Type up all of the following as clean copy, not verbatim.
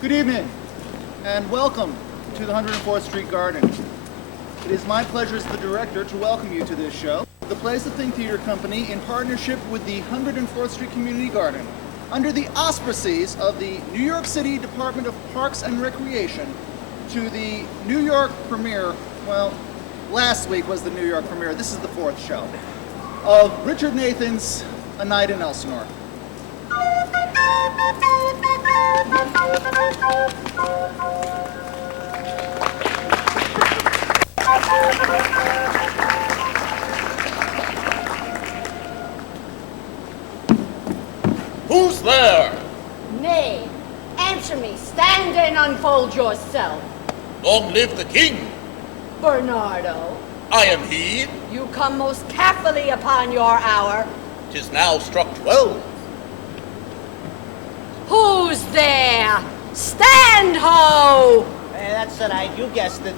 Good evening, and welcome to the 104th Street Garden. It is my pleasure as the director to welcome you to this show, the Plays the Thing Theater Company, in partnership with the 104th Street Community Garden, under the auspices of the New York City Department of Parks and Recreation, to the New York premiere, well, last week was the New York premiere, this is the fourth show, of Richard Nathan's A Night in Elsinore. Who's there? Nay, answer me. Stand and unfold yourself. Long live the king. Bernardo, I am he. you come most carefully upon your hour. 'Tis now struck 12. Who's there? Stand, ho! Hey, that's all right. You guessed it.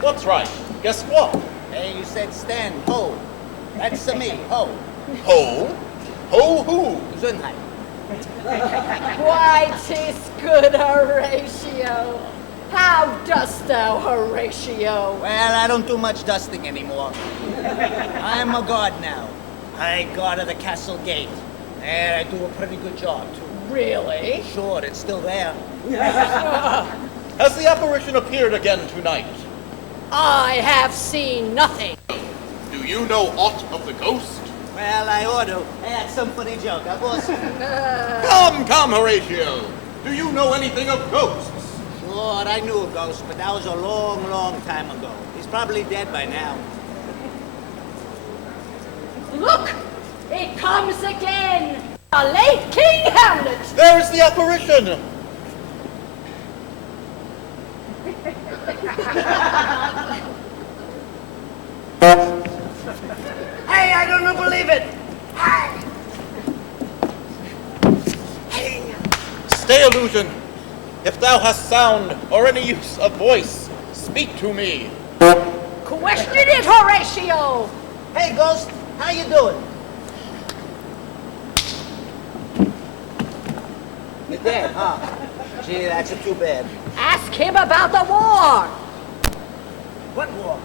What's right? Guess what? Hey, you said stand. Ho. That's me. Ho. Ho? Ho who? Gesundheit. Why, 'tis good, Horatio. How dost thou, Horatio? Well, I don't do much dusting anymore. I'm a guard now. I guard at the castle gate. And I do a pretty good job, too. Really? Sure, it's still there. Has the apparition appeared again tonight? I have seen nothing. Do you know aught of the ghost? Well, I ought to. Hey, that's some funny joke, huh, boss? Come, Horatio. Do you know anything of ghosts? Sure, I knew a ghost, but that was a long, long time ago. He's probably dead by now. Look! It comes again! The late King Hamlet! There is the apparition! Hey, I don't believe it! Hey! Stay, illusion. If thou hast sound or any use of voice, speak to me. Question it, Horatio! Hey, ghost, how you doing? You're dead, huh? Gee, that's too bad. Ask him about the war! What war?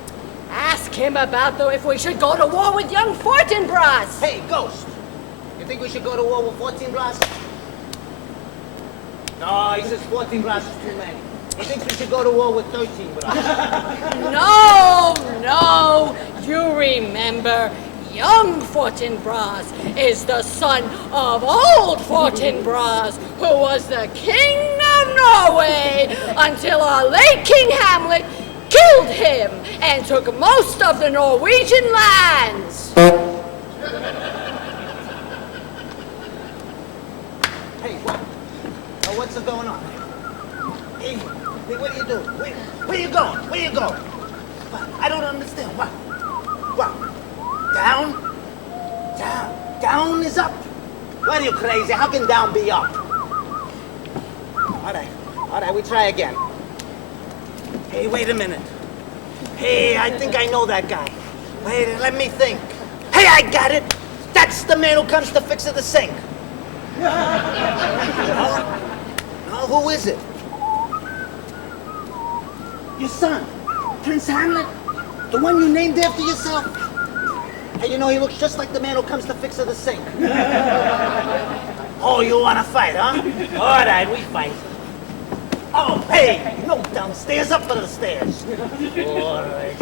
Ask him about if we should go to war with young Fortinbras! Hey, ghost, you think we should go to war with 14 brass? No, he says 14 brass is too many. He thinks we should go to war with 13 brass. No, no! You remember, young Fortinbras is the son of old Fortinbras, who was the king of Norway until our late King Hamlet killed him and took most of the Norwegian lands. Hey, what? What's going on? Hey, what are you doing? Where you going? Where you going? What? I don't understand. What? What? Down? Down is up. What, are you crazy? How can down be up? All right, we try again. Hey, wait a minute. Hey, I think I know that guy. Wait, let me think. Hey, I got it. That's the man who comes to fix the sink. No, who is it? Your son, Prince Hamlet? The one you named after yourself? Hey, you know, he looks just like the man who comes to fix the sink. Oh, you want to fight, huh? All right, we fight. Oh, hey, no downstairs, up for the stairs. All right.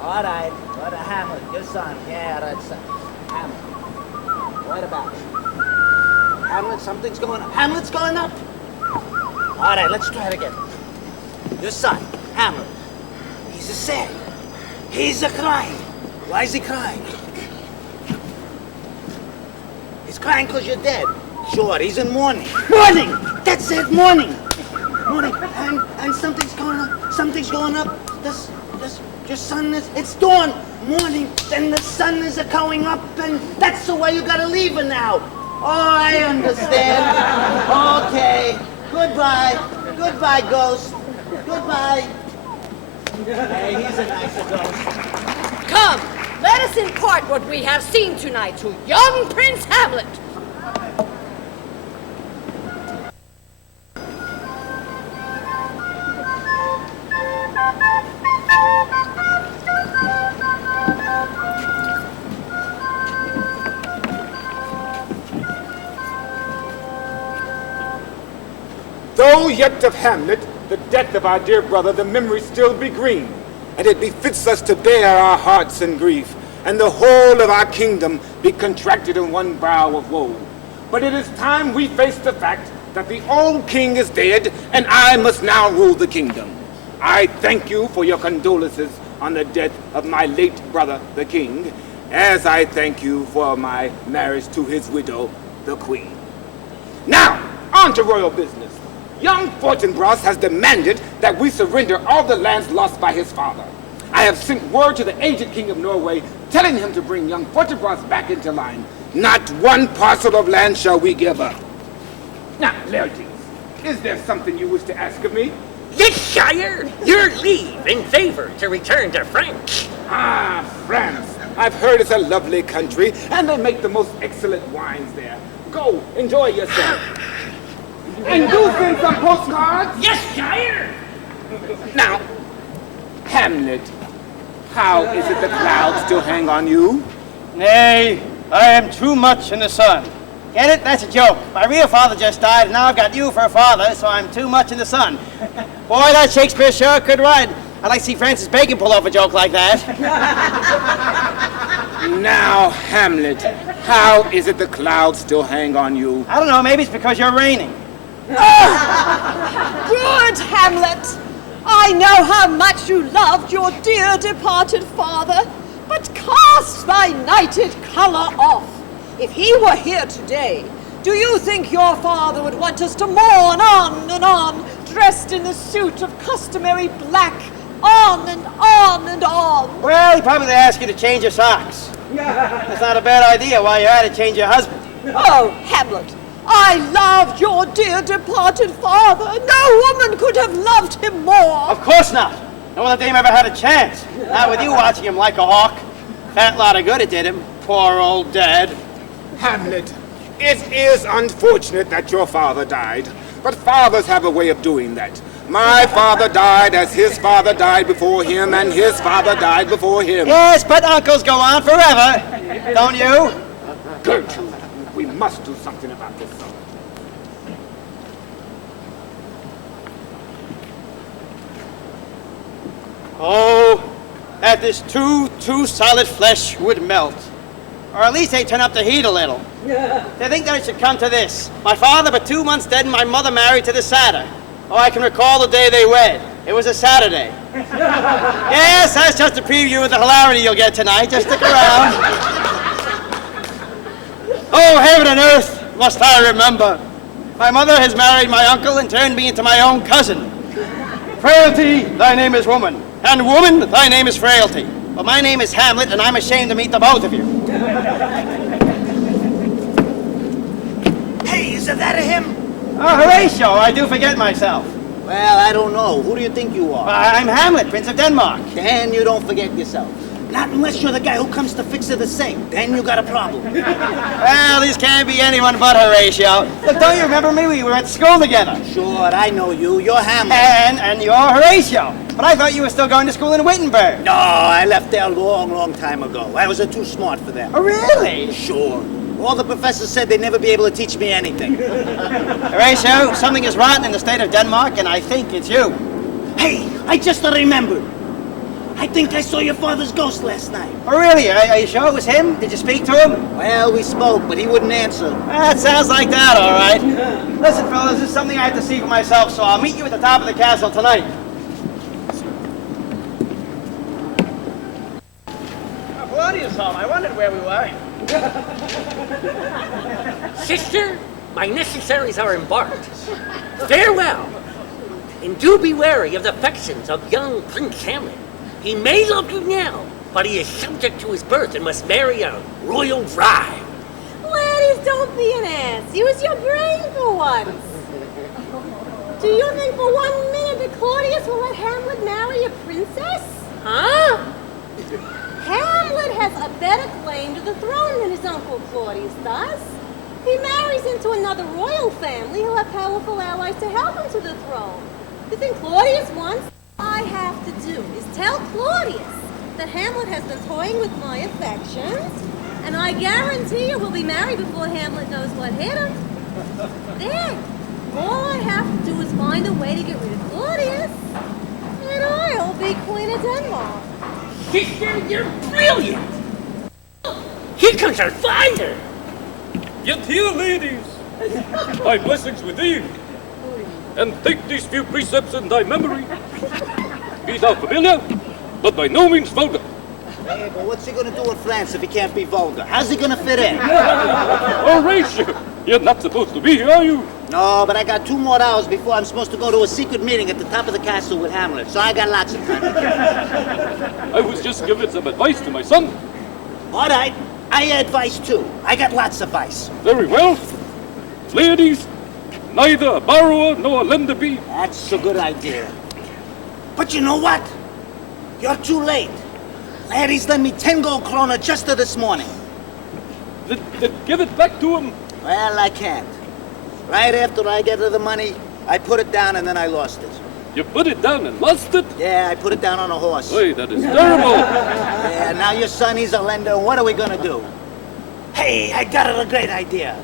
All right, what a Hamlet, your son. Yeah, that's Hamlet. What about it? Hamlet, something's going up. Hamlet's going up? All right, let's try it again. Your son, Hamlet. He's a sad. He's a crying. Why is he crying? He's crying because you're dead. Sure, he's in mourning. Mourning! That's it, mourning! morning, and something's going up. Something's going up. Your sun is, it's dawn, morning, then the sun is going up, and that's the way you gotta leave her now. Oh, I understand. Okay, goodbye, ghost. Goodbye. Hey, he's a nicer ghost. Come, let us impart what we have seen tonight to young Prince Hamlet. Though yet of Hamlet, the death of our dear brother, the memory still be green, and it befits us to bear our hearts in grief, and the whole of our kingdom be contracted in one brow of woe. But it is time we face the fact that the old king is dead, and I must now rule the kingdom. I thank you for your condolences on the death of my late brother, the king, as I thank you for my marriage to his widow, the queen. Now, on to royal business. Young Fortinbras has demanded that we surrender all the lands lost by his father. I have sent word to the aged king of Norway, telling him to bring young Fortinbras back into line. Not one parcel of land shall we give up. Now, Laertes, is there something you wish to ask of me? Yes, sire! Your leave in favor to return to France. Ah, France. I've heard it's a lovely country, and they make the most excellent wines there. Go, enjoy yourself. And do send some postcards? Yes, sire! Now, Hamlet, how is it the clouds still hang on you? Nay, I am too much in the sun. Get it? That's a joke. My real father just died, and now I've got you for a father, so I'm too much in the sun. Boy, that Shakespeare sure could write. I'd like to see Francis Bacon pull off a joke like that. Now, Hamlet, how is it the clouds still hang on you? I don't know, maybe it's because you're raining. Good Hamlet! I know how much you loved your dear departed father, but cast thy nighted color off. If he were here today, do you think your father would want us to mourn on and on, dressed in the suit of customary black, on and on and on? Well, he probably asked you to change your socks. That's not a bad idea while you're at it, change your husband. Oh, Hamlet, I loved your dear departed father. No woman could have loved him more. Of course not. No other dame ever had a chance. Not with you watching him like a hawk. Fat lot of good it did him. Poor old dad. Hamlet, it is unfortunate that your father died, but fathers have a way of doing that. My father died as his father died before him, and his father died before him. Yes, but uncles go on forever. Don't you? Gertrude, we must do something about this son. Oh, that this too solid flesh would melt. Or at least they turn up the heat a little. They think that it should come to this. My father but 2 months dead and my mother married to the satyr. Oh, I can recall the day they wed. It was a Saturday. Yes, that's just a preview of the hilarity you'll get tonight. Just stick around. Oh, heaven and earth, must I remember. My mother has married my uncle and turned me into my own cousin. Frailty, thy name is woman. And woman, thy name is frailty. But my name is Hamlet, and I'm ashamed to meet the both of you. Hey, is that him? Oh, Horatio, I do forget myself. Well, I don't know. Who do you think you are? I'm Hamlet, Prince of Denmark. Then you don't forget yourself. Not unless you're the guy who comes to fix the sink. Then you got a problem. Well, this can't be anyone but Horatio. Look, don't you remember me? We were at school together. Sure, I know you. You're Hamlet. And you're Horatio. But I thought you were still going to school in Wittenberg. No, I left there a long time ago. I was too smart for them. Oh, really? Sure. All the professors said they'd never be able to teach me anything. Horatio, something is rotten in the state of Denmark, and I think it's you. Hey, I just remembered. I think I saw your father's ghost last night. Oh, really? Are you sure it was him? Did you speak to him? Well, we spoke, but he wouldn't answer. That sounds like that, all right. Listen, fellas, this is something I have to see for myself, so I'll meet you at the top of the castle tonight. Claudius home. I wondered where we were. Sister, my necessaries are embarked. Farewell. And do be wary of the affections of young Prince Hamlet. He may love you now, but he is subject to his birth and must marry a royal bride. Ladies, don't be an ass. Use your brain for once. Do you think for 1 minute that Claudius will let Hamlet marry a princess? Huh? Hamlet has a better claim to the throne than his uncle Claudius does. If he marries into another royal family, he'll have powerful allies to help him to the throne. You think Claudius wants? All I have to do is tell Claudius that Hamlet has been toying with my affections, and I guarantee you we'll be married before Hamlet knows what hit him. Then, all I have to do is find a way to get rid of Claudius, and I'll be Queen of Denmark. Sister, you're brilliant! Here comes our father! Yet here, ladies, thy blessings with thee, and take these few precepts in thy memory. Be thou familiar, but by no means vulgar. Hey, but what's he gonna do in France if he can't be vulgar? How's he gonna fit in? Horatio, you're not supposed to be here, are you? No, but I got 2 more hours before I'm supposed to go to a secret meeting at the top of the castle with Hamlet, so I got lots of time. I was just giving some advice to my son. All right, I advise too. I got lots of advice. Very well. Ladies, neither a borrower nor a lender be. That's a good idea. But you know what? You're too late. Ladies lent me 10 gold krona just this morning. Then give it back to him. Well, I can't. Right after I get the money, I put it down and then I lost it. You put it down and lost it? Yeah, I put it down on a horse. Hey, that is terrible. Yeah, now your son, he's a lender. What are we gonna do? Hey, I got a great idea.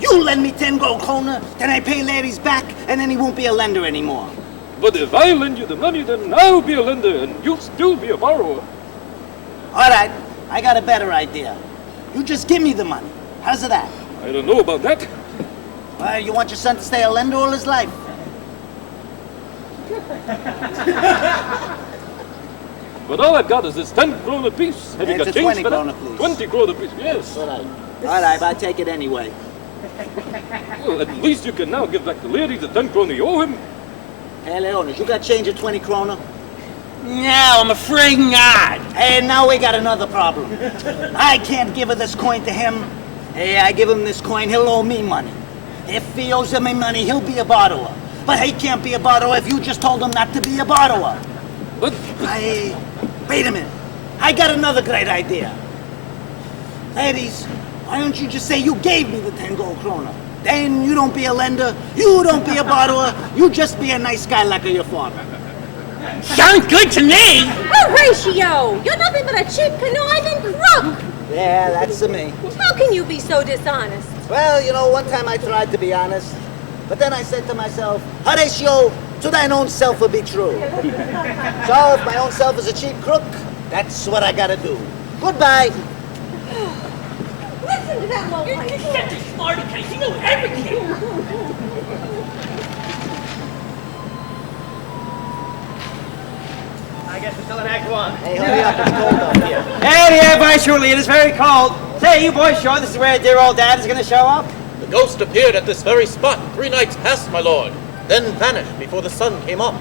You lend me 10 gold krona, then I pay ladies back, and then he won't be a lender anymore. But if I lend you the money, then I'll be a lender and you'll still be a borrower. All right, I got a better idea. You just give me the money. How's it that? I don't know about that. Well, you want your son to stay a lender all his life? But all I've got is this 10 krona piece. Have you It's got a change 20 for that? krona piece. 20 krona piece, yes. All right, I'll take it anyway. Well, at least you can now give back the lady the 10 krona you owe him. Hey, Leonis, you got change of 20 krona? No, I'm afraid not. Hey, now we got another problem. I can't give her this coin to him. Hey, I give him this coin, he'll owe me money. If he owes me money, he'll be a borrower. But he can't be a borrower if you just told him not to be a borrower. But Hey, wait a minute. I got another great idea. Ladies, why don't you just say you gave me the 10 gold krona? Then you don't be a lender, you don't be a borrower, you just be a nice guy like your father. Sounds good to me. Horatio, you're nothing but a cheap, conniving crook. Yeah, that's me. How can you be so dishonest? Well, you know, one time I tried to be honest, but then I said to myself, Horatio, to thine own self will be true. So if my own self is a cheap crook, that's what I gotta do. Goodbye. Listen to that low You're such a smarty case. You know everything. I guess we're still in Act 1. Hey, hurry up, it's cold out here. Hey, yeah, boy, surely it is very cold. Say, you boys sure this is where dear old dad is going to show up? The ghost appeared at this very spot 3 nights past, my lord, then vanished before the sun came up.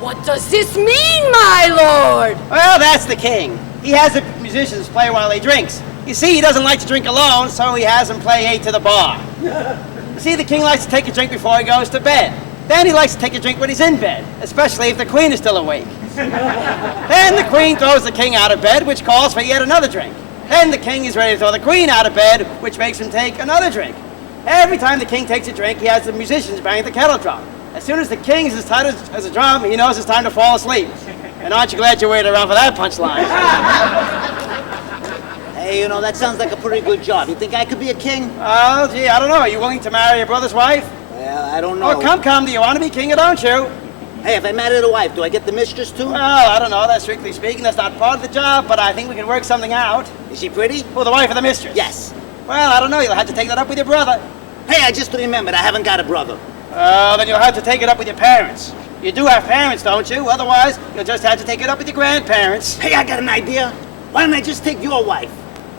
What does this mean, my lord? Well, that's the king. He has the musicians play while he drinks. You see, he doesn't like to drink alone, so he has them play 8 to the bar. You see, the king likes to take a drink before he goes to bed. Then he likes to take a drink when he's in bed, especially if the queen is still awake. Then the queen throws the king out of bed, which calls for yet another drink. Then the king is ready to throw the queen out of bed, which makes him take another drink. Every time the king takes a drink, he has the musicians bang the kettle drum. As soon as the king is as tight as a drum, he knows it's time to fall asleep. And aren't you glad you waited around for that punchline? Hey, you know, that sounds like a pretty good job. You think I could be a king? Oh, gee, I don't know. Are you willing to marry your brother's wife? Well, I don't know. Oh, come. Do you want to be king or don't you? Hey, if I marry the wife, do I get the mistress too? Well, I don't know. That's strictly speaking. That's not part of the job, but I think we can work something out. Is she pretty? Well, the wife of the mistress? Yes. Well, I don't know. You'll have to take that up with your brother. Hey, I just remembered, I haven't got a brother. Then you'll have to take it up with your parents. You do have parents, don't you? Otherwise, you'll just have to take it up with your grandparents. Hey, I got an idea. Why don't I just take your wife?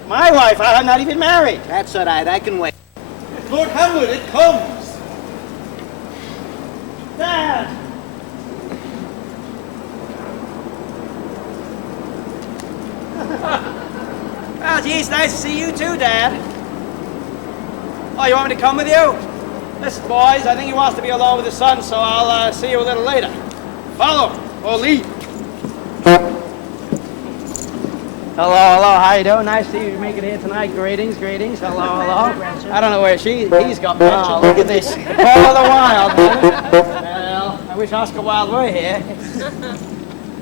My wife? I'm not even married. That's all right, I can wait. Lord Hamlet, it comes! Dad! Well, geez, nice to see you too, Dad. Oh, you want me to come with you? Listen, boys, I think he wants to be alone with his son, so I'll see you a little later. Follow, or leave. Hello, how you doing? Nice to see you make it here tonight. Greetings. Hello. I don't know where he's got me. Oh, look at this. All the Wild. Well, I wish Oscar Wilde were here.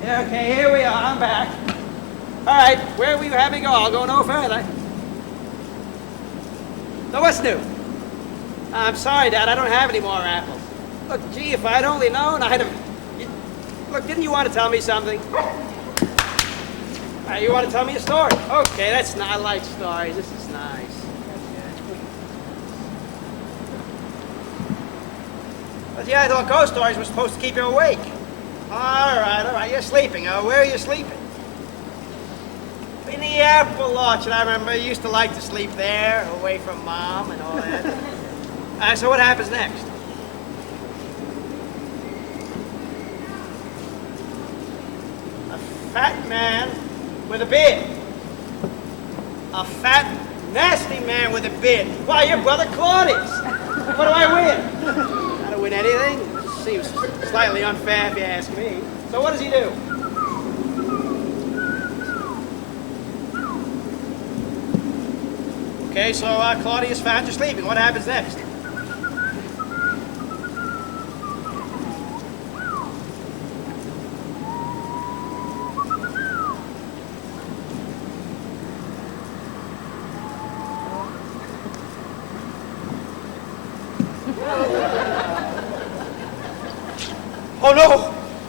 Yeah, okay, here we are. I'm back. All right, where will you have me go? I'll go no further. So what's new? I'm sorry, Dad, I don't have any more apples. Look, gee, if I'd only known, I'd have... Look, didn't you want to tell me something? You want to tell me a story? Okay, that's nice. I like stories. This is nice. But yeah, I thought ghost stories were supposed to keep you awake. All right. You're sleeping. Where are you sleeping? In the apple orchard, I remember. I used to like to sleep there, away from Mom and all that. So what happens next? A fat man with a beard. A fat, nasty man with a beard. Why, your brother Claudius. What do I win? I don't win anything. Seems slightly unfair if you ask me. So what does he do? Okay, so Claudius found you sleeping. What happens next?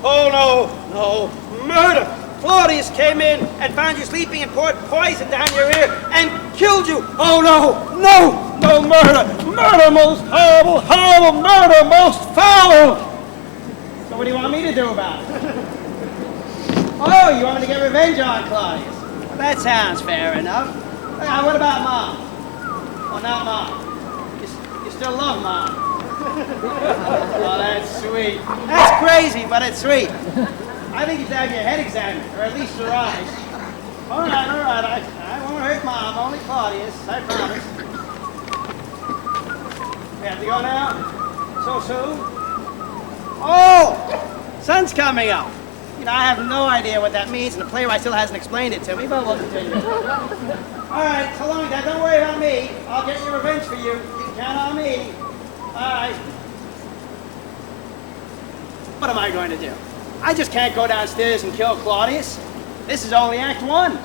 Oh no! Murder! Claudius came in and found you sleeping and poured poison down your ear and killed you! Oh no! Murder! Murder most horrible murder most foul! So what do you want me to do about it? Oh, you want me to get revenge on Claudius? Well, that sounds fair enough. What about Mom? Oh, not Mom. You still love Mom. Oh, that's sweet. That's crazy, but it's sweet. I think you should have your head examined, or at least your eyes. All right. I won't hurt Mom, only Claudius, I promise. We have to go now? So soon? Oh! Sun's coming up. I have no idea what that means, and the playwright still hasn't explained it to me, but we'll continue. All right, so long, Dad. Don't worry about me. I'll get your revenge for you. You can count on me. All right. What am I going to do? I just can't go downstairs and kill Claudius. This is only Act 1.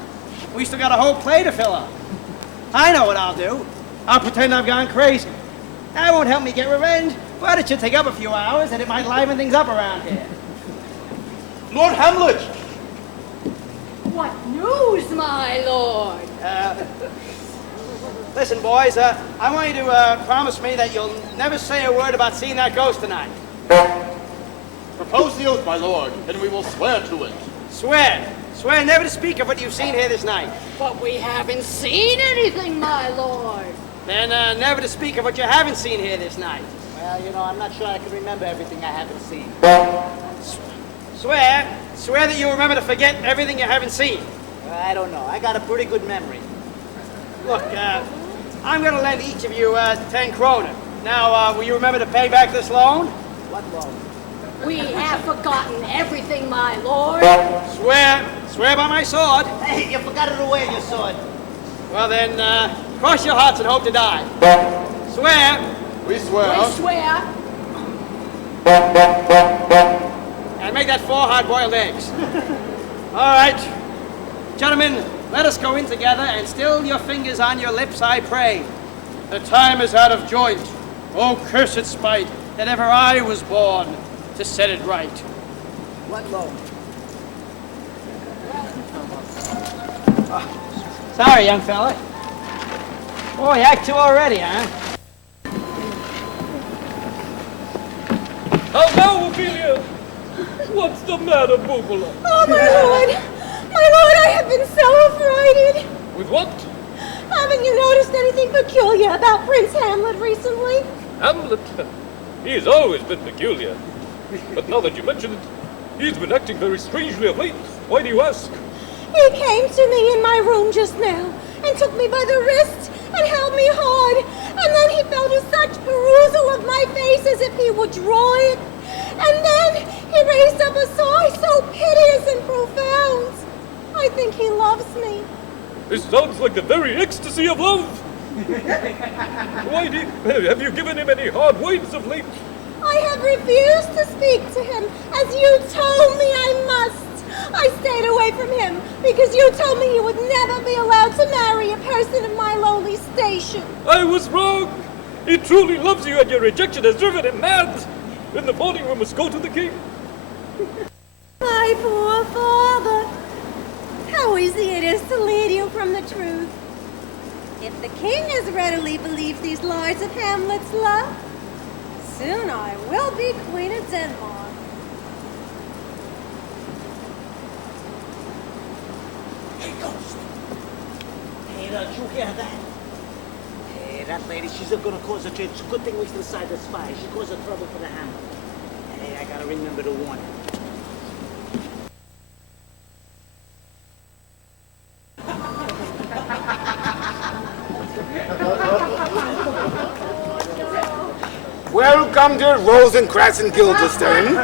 We still got a whole play to fill up. I know what I'll do. I'll pretend I've gone crazy. That won't help me get revenge, but it should take up a few hours, and it might liven things up around here. Lord Hamlet! What news, my lord? Listen, boys, I want you to promise me that you'll never say a word about seeing that ghost tonight. Propose the oath, my lord, and we will swear to it. Swear never to speak of what you've seen here this night. But we haven't seen anything, my lord. Then never to speak of what you haven't seen here this night. Well, I'm not sure I can remember everything I haven't seen. Swear that you'll remember to forget everything you haven't seen. I don't know. I got a pretty good memory. Look, I'm going to lend each of you 10 kroner. Now, will you remember to pay back this loan? What loan? We have forgotten everything, my lord. Swear by my sword. Hey, you forgot it away, your sword. Well then, cross your hearts and hope to die. Swear. We swear. We swear. And make that 4 hard-boiled eggs. All right. Gentlemen, let us go in together and still your fingers on your lips, I pray. The time is out of joint. Oh, cursed spite, that ever I was born to set it right. What loan? Sorry, young fella. Boy, Act 2 already, huh? How now, Ophelia? What's the matter, Bubula? Oh, my lord! My lord, I have been so affrighted! With what? Haven't you noticed anything peculiar about Prince Hamlet recently? Hamlet? He's always been peculiar. But now that you mention it, he's been acting very strangely of late. Why do you ask? He came to me in my room just now and took me by the wrist and held me hard. And then he fell to such perusal of my face as if he would draw it. And then he raised up a sigh so piteous and profound. I think he loves me. This sounds like the very ecstasy of love. Have you given him any hard words of late? I have refused to speak to him as you told me I must. I stayed away from him because you told me you would never be allowed to marry a person in my lowly station. I was wrong. He truly loves you, and your rejection has driven him mad. In the morning we must go to the king. My poor father. How easy it is to lead you from the truth. If the king has readily believed these lies of Hamlet's love, soon I will be Queen of Denmark. Hey, Ghost. Hey, don't you hear that? Hey, that lady, she's gonna cause a change. It's a good thing we still side the spy. She caused a trouble for the Hamlet. Hey, I gotta remember to warn her. Welcome, dear Rosencrantz and Guildenstern.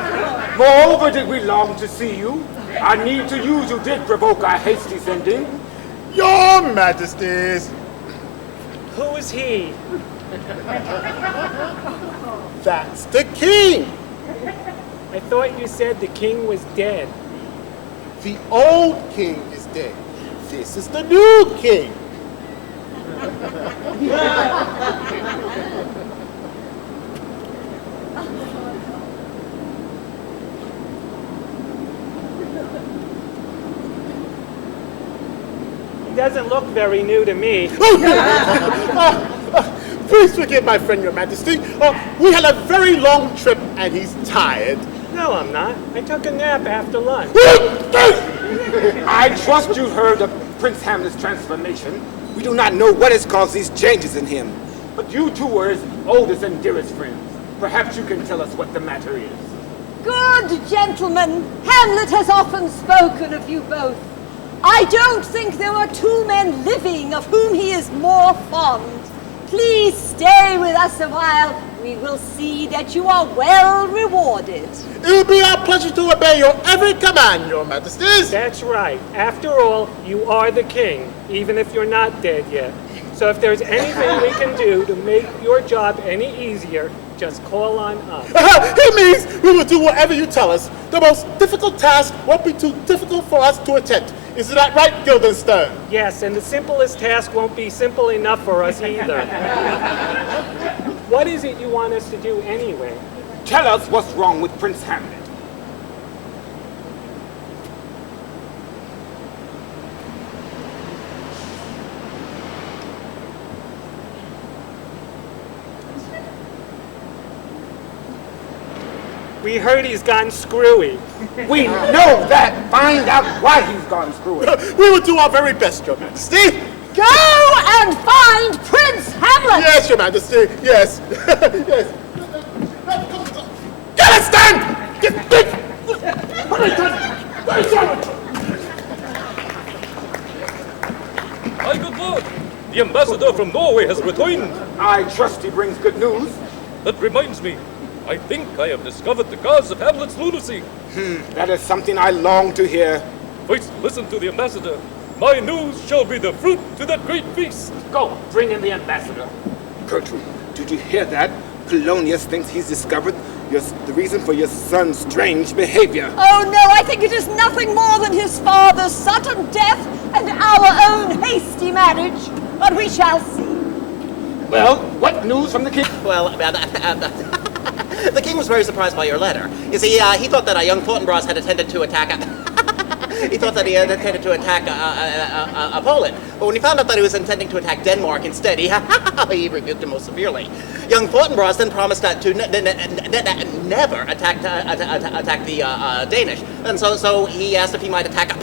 Moreover, did we long to see you? Our need to use you did provoke our hasty sending. Your Majesties. Who is he? That's the king. I thought you said the king was dead. The old king is dead. This is the new king. He doesn't look very new to me. Please forgive my friend, Your Majesty. We had a very long trip and he's tired. No, I'm not. I took a nap after lunch. I trust you've heard of Prince Hamlet's transformation. We do not know what has caused these changes in him. But you two were his oldest and dearest friends. Perhaps you can tell us what the matter is. Good gentlemen, Hamlet has often spoken of you both. I don't think there are two men living of whom he is more fond. Please stay with us a while. We will see that you are well rewarded. It will be our pleasure to obey your every command, Your Majesties. That's right. After all, you are the king, even if you're not dead yet. So if there's anything we can do to make your job any easier, just call on us. It means we will do whatever you tell us. The most difficult task won't be too difficult for us to attempt. Isn't that right, Guildenstern? Yes, and the simplest task won't be simple enough for us either. What is it you want us to do anyway? Tell us what's wrong with Prince Hamlet. We heard he's gone screwy. We know that. Find out why he's gone screwy. We will do our very best, Your Majesty. Go and find Prince Hamlet! Yes, Your Majesty. Yes. Yes. Guildenstern! Get! My good lord, the ambassador from Norway has returned. I trust he brings good news. That reminds me, I think I have discovered the cause of Hamlet's lunacy. That is something I long to hear. First, listen to the ambassador. My news shall be the fruit to that great feast. Go, bring in the ambassador. Gertrude, did you hear that? Polonius thinks he's discovered the reason for your son's strange behavior. Oh no, I think it is nothing more than his father's sudden death and our own hasty marriage. But we shall see. Well, what news from the king? Well, the king was very surprised by your letter. You see, he thought that young Fortinbras had intended to attack. He thought that he had intended to attack Poland, but when he found out that he was intending to attack Denmark instead, he rebuked him most severely. Young Fortinbras then promised to never attack the Danish, and so he asked if he might attack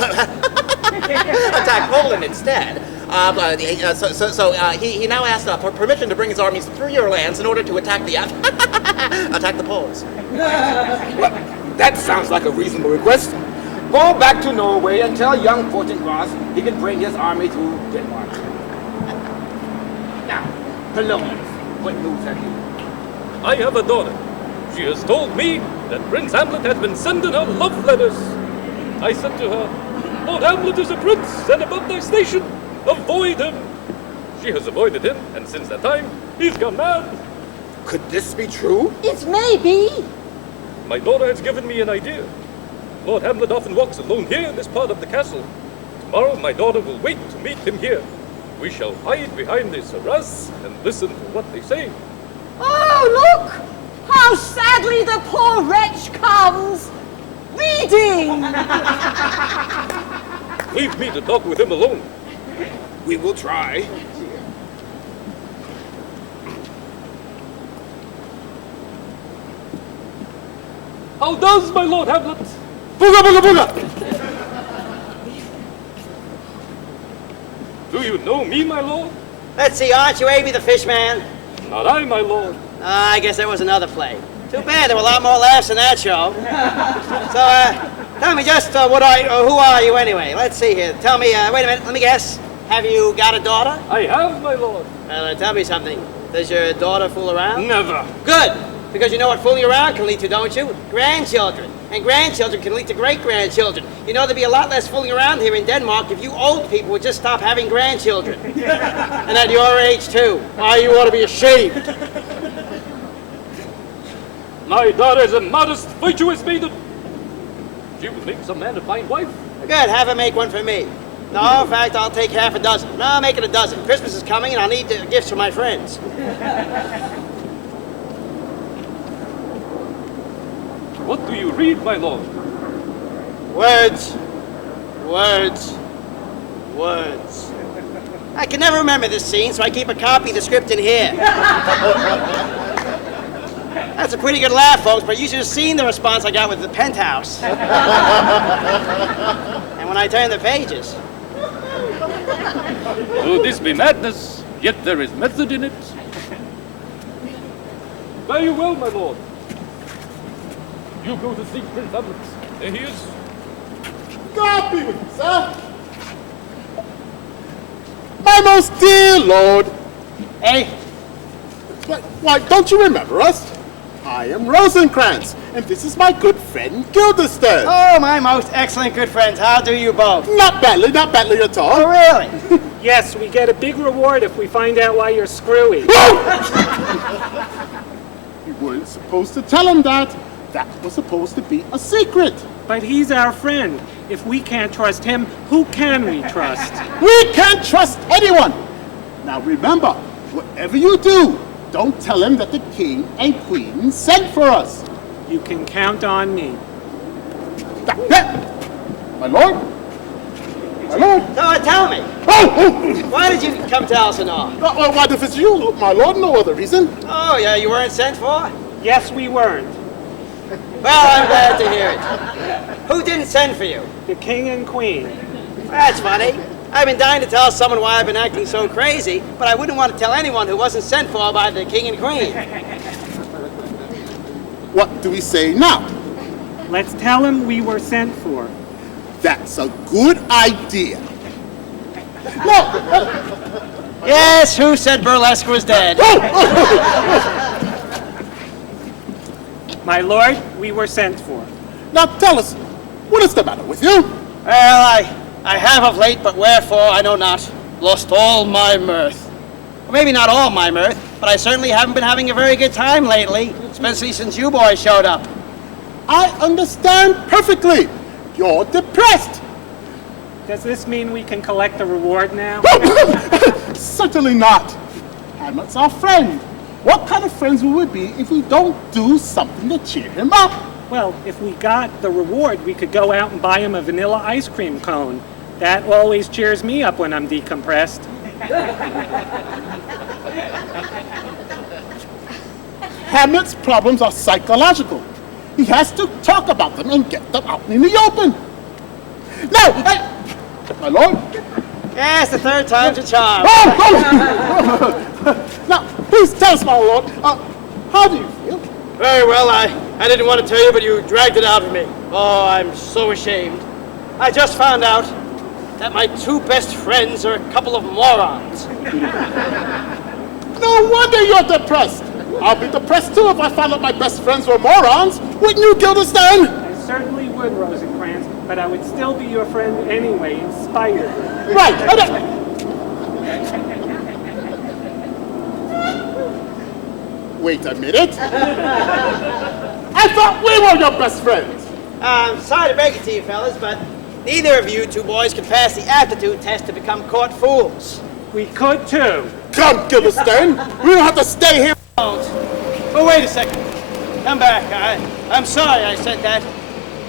Poland instead. He now asks for permission to bring his armies through your lands in order to attack the attack the Poles. Well, that sounds like a reasonable request. Go back to Norway and tell young Fortinbras he can bring his army to Denmark. Now, Polonius, what news have you? I have a daughter. She has told me that Prince Hamlet has been sending her love letters. I said to her, Lord Hamlet is a prince and above thy station. Avoid him. She has avoided him, and since that time, he's gone mad. Could this be true? It may be. My daughter has given me an idea. Lord Hamlet often walks alone here in this part of the castle. Tomorrow, my daughter will wait to meet him here. We shall hide behind this arras and listen to what they say. Oh, look! How sadly the poor wretch comes! Reading! Leave me to talk with him alone. We will try. How does my Lord Hamlet? Booga, booga, booga! Do you know me, my lord? Let's see, aren't you Aby the fish man? Not I, my lord. I guess that was another play. Too bad, there were a lot more laughs in that show. So, tell me just, who are you anyway? Let's see here. Tell me, wait a minute, let me guess. Have you got a daughter? I have, my lord. Tell me something. Does your daughter fool around? Never. Good, because you know what fooling around can lead to, don't you? Grandchildren. And grandchildren can lead to great-grandchildren. You know, there'd be a lot less fooling around here in Denmark if you old people would just stop having grandchildren. And at your age, too. Why, you ought to be ashamed. My daughter is a modest, virtuous maiden. She will make some man a fine wife. Good, have her make one for me. No, in fact, I'll take half a dozen. No, make it a dozen. Christmas is coming, and I'll need gifts for my friends. What do you read, my lord? Words. Words. Words. I can never remember this scene, so I keep a copy of the script in here. That's a pretty good laugh, folks, but you should have seen the response I got with the penthouse. And when I turn the pages. Though this be madness, yet there is method in it. Fare you well, my lord. You go to seek Prince Hamlet. There he is. God be with you, sir. My most dear lord. Hey? Why, don't you remember us? I am Rosencrantz, and this is my good friend Guildenstern. Oh, my most excellent good friends. How do you both? Not badly at all. Oh, really? Yes, we get a big reward if we find out why you're screwy. You weren't supposed to tell him that. That was supposed to be a secret. But he's our friend. If we can't trust him, who can we trust? We can't trust anyone. Now remember, whatever you do, don't tell him that the king and queen sent for us. You can count on me. My lord? My lord? No, tell me. Why did you come to Elsinore? Why, if it's you, my lord, no other reason. Oh, yeah, you weren't sent for? Yes, we weren't. Well, I'm glad to hear it. Who didn't send for you? The king and queen. That's funny. I've been dying to tell someone why I've been acting so crazy, but I wouldn't want to tell anyone who wasn't sent for by the king and queen. What do we say now? Let's tell him we were sent for. That's a good idea. No! Yes, who said burlesque was dead? My lord, we were sent for. Now tell us, what is the matter with you? Well, I have of late, but wherefore I know not, lost all my mirth. Well, maybe not all my mirth, but I certainly haven't been having a very good time lately, especially since you boys showed up. I understand perfectly. You're depressed. Does this mean we can collect the reward now? Certainly not. Hamlet's our friend. What kind of friends would we be if we don't do something to cheer him up? Well, if we got the reward, we could go out and buy him a vanilla ice cream cone. That always cheers me up when I'm decompressed. Hamlet's problems are psychological. He has to talk about them and get them out in the open. Now, my lord, Yes, the third time's a charm. Now, please tell us, my lord, how do you feel? Very well, I didn't want to tell you, but you dragged it out of me. Oh, I'm so ashamed. I just found out that my two best friends are a couple of morons. No wonder you're depressed. I'll be depressed too if I found out my best friends were morons. Wouldn't you, Guildenstern? I certainly would, Rosencrantz, but I would still be your friend anyway, in spite of it. Right. Wait a minute. I thought we were your best friends. Sorry to break it to you, fellas, but neither of you two boys can pass the aptitude test to become court fools. We could too. Come, Guildenstern. We don't have to stay here. But wait a second. Come back. I'm sorry I said that.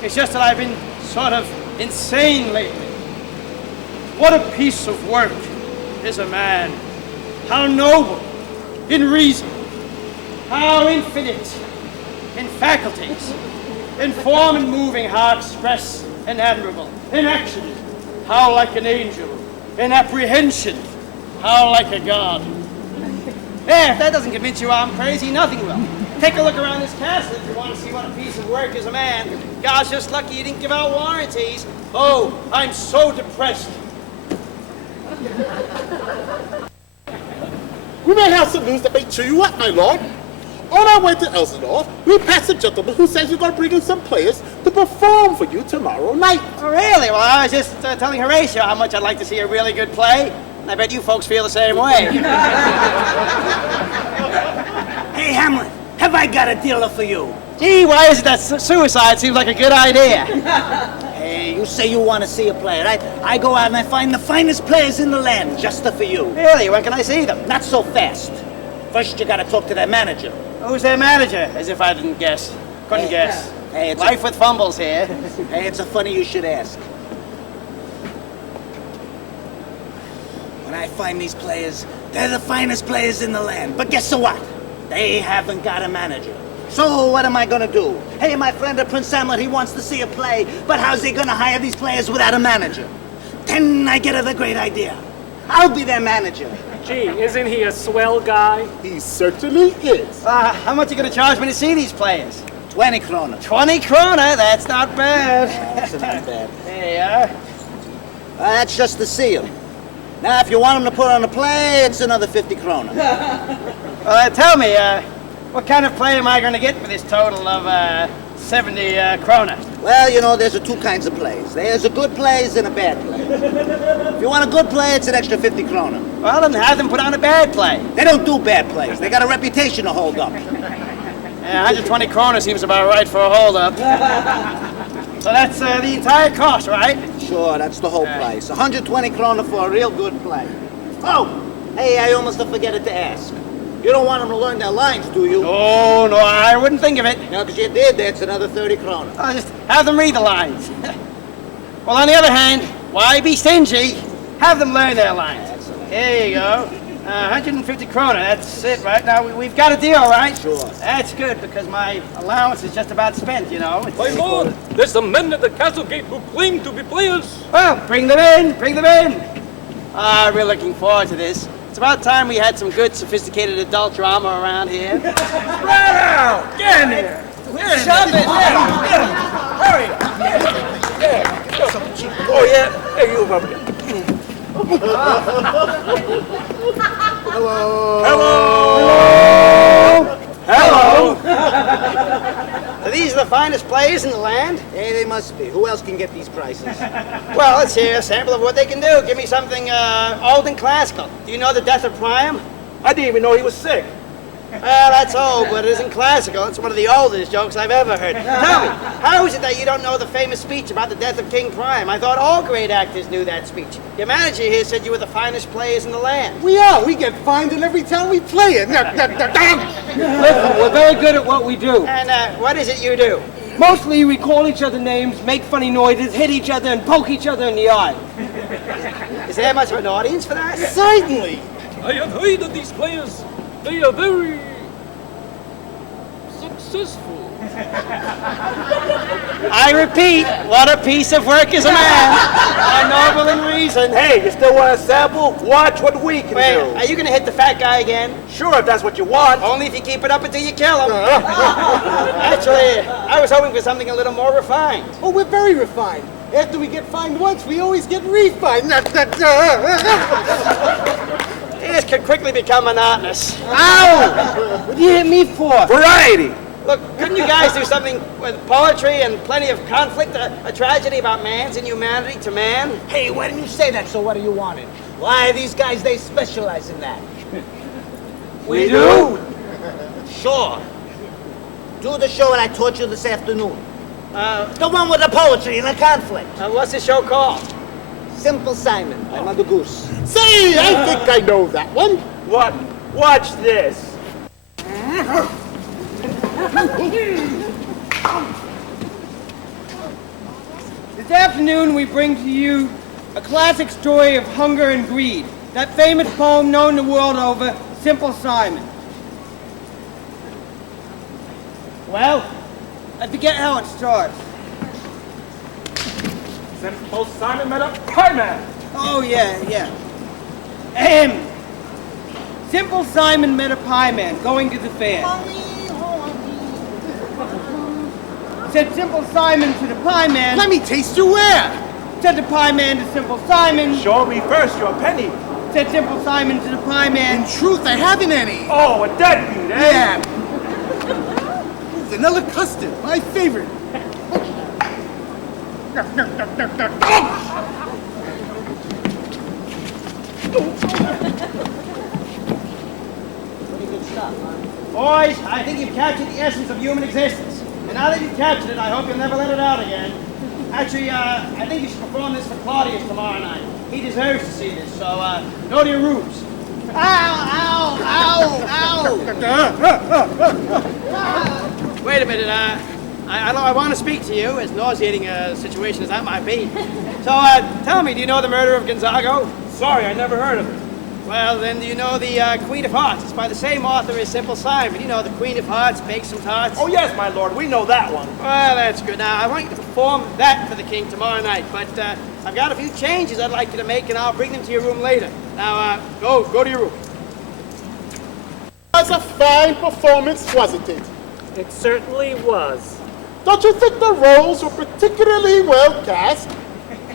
It's just that I've been sort of insane lately. What a piece of work is a man. How noble in reason. How infinite in faculties. In form and moving, how express and admirable. In action, how like an angel. In apprehension, how like a god. There, if that doesn't convince you I'm crazy, nothing will. Take a look around this castle if you want to see what a piece of work is a man. God's just lucky you didn't give out warranties. Oh, I'm so depressed. We may have some news that may cheer you up, my lord. On our way to Elsinore, we passed a gentleman who says you're going to bring in some players to perform for you tomorrow night. Oh, really? Well, I was just telling Horatio how much I'd like to see a really good play. And I bet you folks feel the same way. Hey, Hamlet, have I got a dealer for you? Gee, why is it that suicide seems like a good idea? Hey, you say you want to see a play, right? I go out and I find the finest players in the land just for you. Really? When can I see them? Not so fast. First, you got to talk to their manager. Who's their manager? As if I didn't guess. Couldn't guess. Hey, it's Life with fumbles here. Hey, it's a funny you should ask. When I find these players, they're the finest players in the land. But guess what? They haven't got a manager. So what am I gonna do? Hey, my friend Prince Hamlet, he wants to see a play, but how's he gonna hire these players without a manager? Then I get the great idea. I'll be their manager. Gee, isn't he a swell guy? He certainly is. How much are you gonna charge me to see these players? 20 kroner. 20 kroner? That's not bad. That's not bad. There you are. That's just to see him. Now, if you want him to put on a play, it's another 50 kroner. Well, tell me, what kind of play am I gonna get for this total of 70 kroner? Well, you know, there's two kinds of plays. There's a good plays and a bad play. If you want a good play, it's an extra 50 kroner. Well, then have them put on a bad play. They don't do bad plays. They got a reputation to hold up. Yeah, 120 kroner seems about right for a hold-up. So that's the entire cost, right? Sure, that's the whole price. 120 kroner for a real good play. Oh, hey, I almost forget to ask. You don't want them to learn their lines, do you? Oh, no, I wouldn't think of it. No, because you did, that's another 30 kroner. I'll just have them read the lines. Well, on the other hand, why be stingy? Have them learn their lines. Here you go. 150 kroner, that's it, right? Now, we've got a deal, right? Sure. That's good, because my allowance is just about spent, you know. My lord, there's some men at the castle gate who claim to be players. Well, bring them in, bring them in. We're looking forward to this. It's about time we had some good, sophisticated adult drama around here. Spread out! Get in here! Shove it! Hurry up! Oh, yeah? Hey, you over here. Hello! So these are the finest players in the land? Hey, they must be. Who else can get these prices? Well, let's hear a sample of what they can do. Give me something old and classical. Do you know the death of Priam? I didn't even know he was sick. Well, that's old, but it isn't classical. It's one of the oldest jokes I've ever heard. Tell me, how is it that you don't know the famous speech about the death of King Priam? I thought all great actors knew that speech. Your manager here said you were the finest players in the land. We are. We get fined in every town we play it. Listen, we're very good at what we do. And what is it you do? Mostly we call each other names, make funny noises, hit each other, and poke each other in the eye. Is there much of an audience for that? Certainly. I have heard of these players. They are very successful. I repeat, what a piece of work is a man. A noble in reason. Hey, you still want a sample? Watch what we can Wait, do. are you gonna hit the fat guy again? Sure, if that's what you want. Only if you keep it up until you kill him. Actually, I was hoping for something a little more refined. Oh, we're very refined. After we get fined once, we always get refined. This could quickly become monotonous. Ow! What do you hit me for? Variety. Look, couldn't you guys do something with poetry and plenty of conflict? A tragedy about man's inhumanity to man? Hey, why didn't you say that? So what do you want it? Why, these guys, they specialize in that. We do? Sure. Do the show that I taught you this afternoon. The one with the poetry and the conflict. What's the show called? Simple Simon by Mother Goose. Say, I think I know that one. What? Watch this. This afternoon we bring to you a classic story of hunger and greed. That famous poem known the world over, Simple Simon. Well, I forget how it starts. Simple Simon met a pie man. Oh, yeah. Simple Simon met a pie man going to the fair. Said Simple Simon to the pie man. Let me taste your ware. Said the pie man to Simple Simon. Show me first your penny. Said Simple Simon to the pie man. In truth, I haven't any. Oh, a deadbeat, eh? Yeah. Vanilla custard, my favorite. Pretty good stuff, huh? Boys, I think you've captured the essence of human existence. And now that you've captured it, I hope you'll never let it out again. Actually, I think you should perform this for Claudius tomorrow night. He deserves to see this, so go to your rooms. Ow! Wait a minute, I want to speak to you, as nauseating a situation as that might be. So, tell me, do you know the murder of Gonzago? Sorry, I never heard of it. Well, then, do you know the Queen of Hearts? It's by the same author as Simple Simon. You know, the Queen of Hearts bakes some tarts. Oh, yes, my lord, we know that one. Well, that's good. Now, I want you to perform that for the king tomorrow night, but I've got a few changes I'd like you to make, and I'll bring them to your room later. Now, go to your room. It was a fine performance, wasn't it? It certainly was. Don't you think the roles were particularly well cast?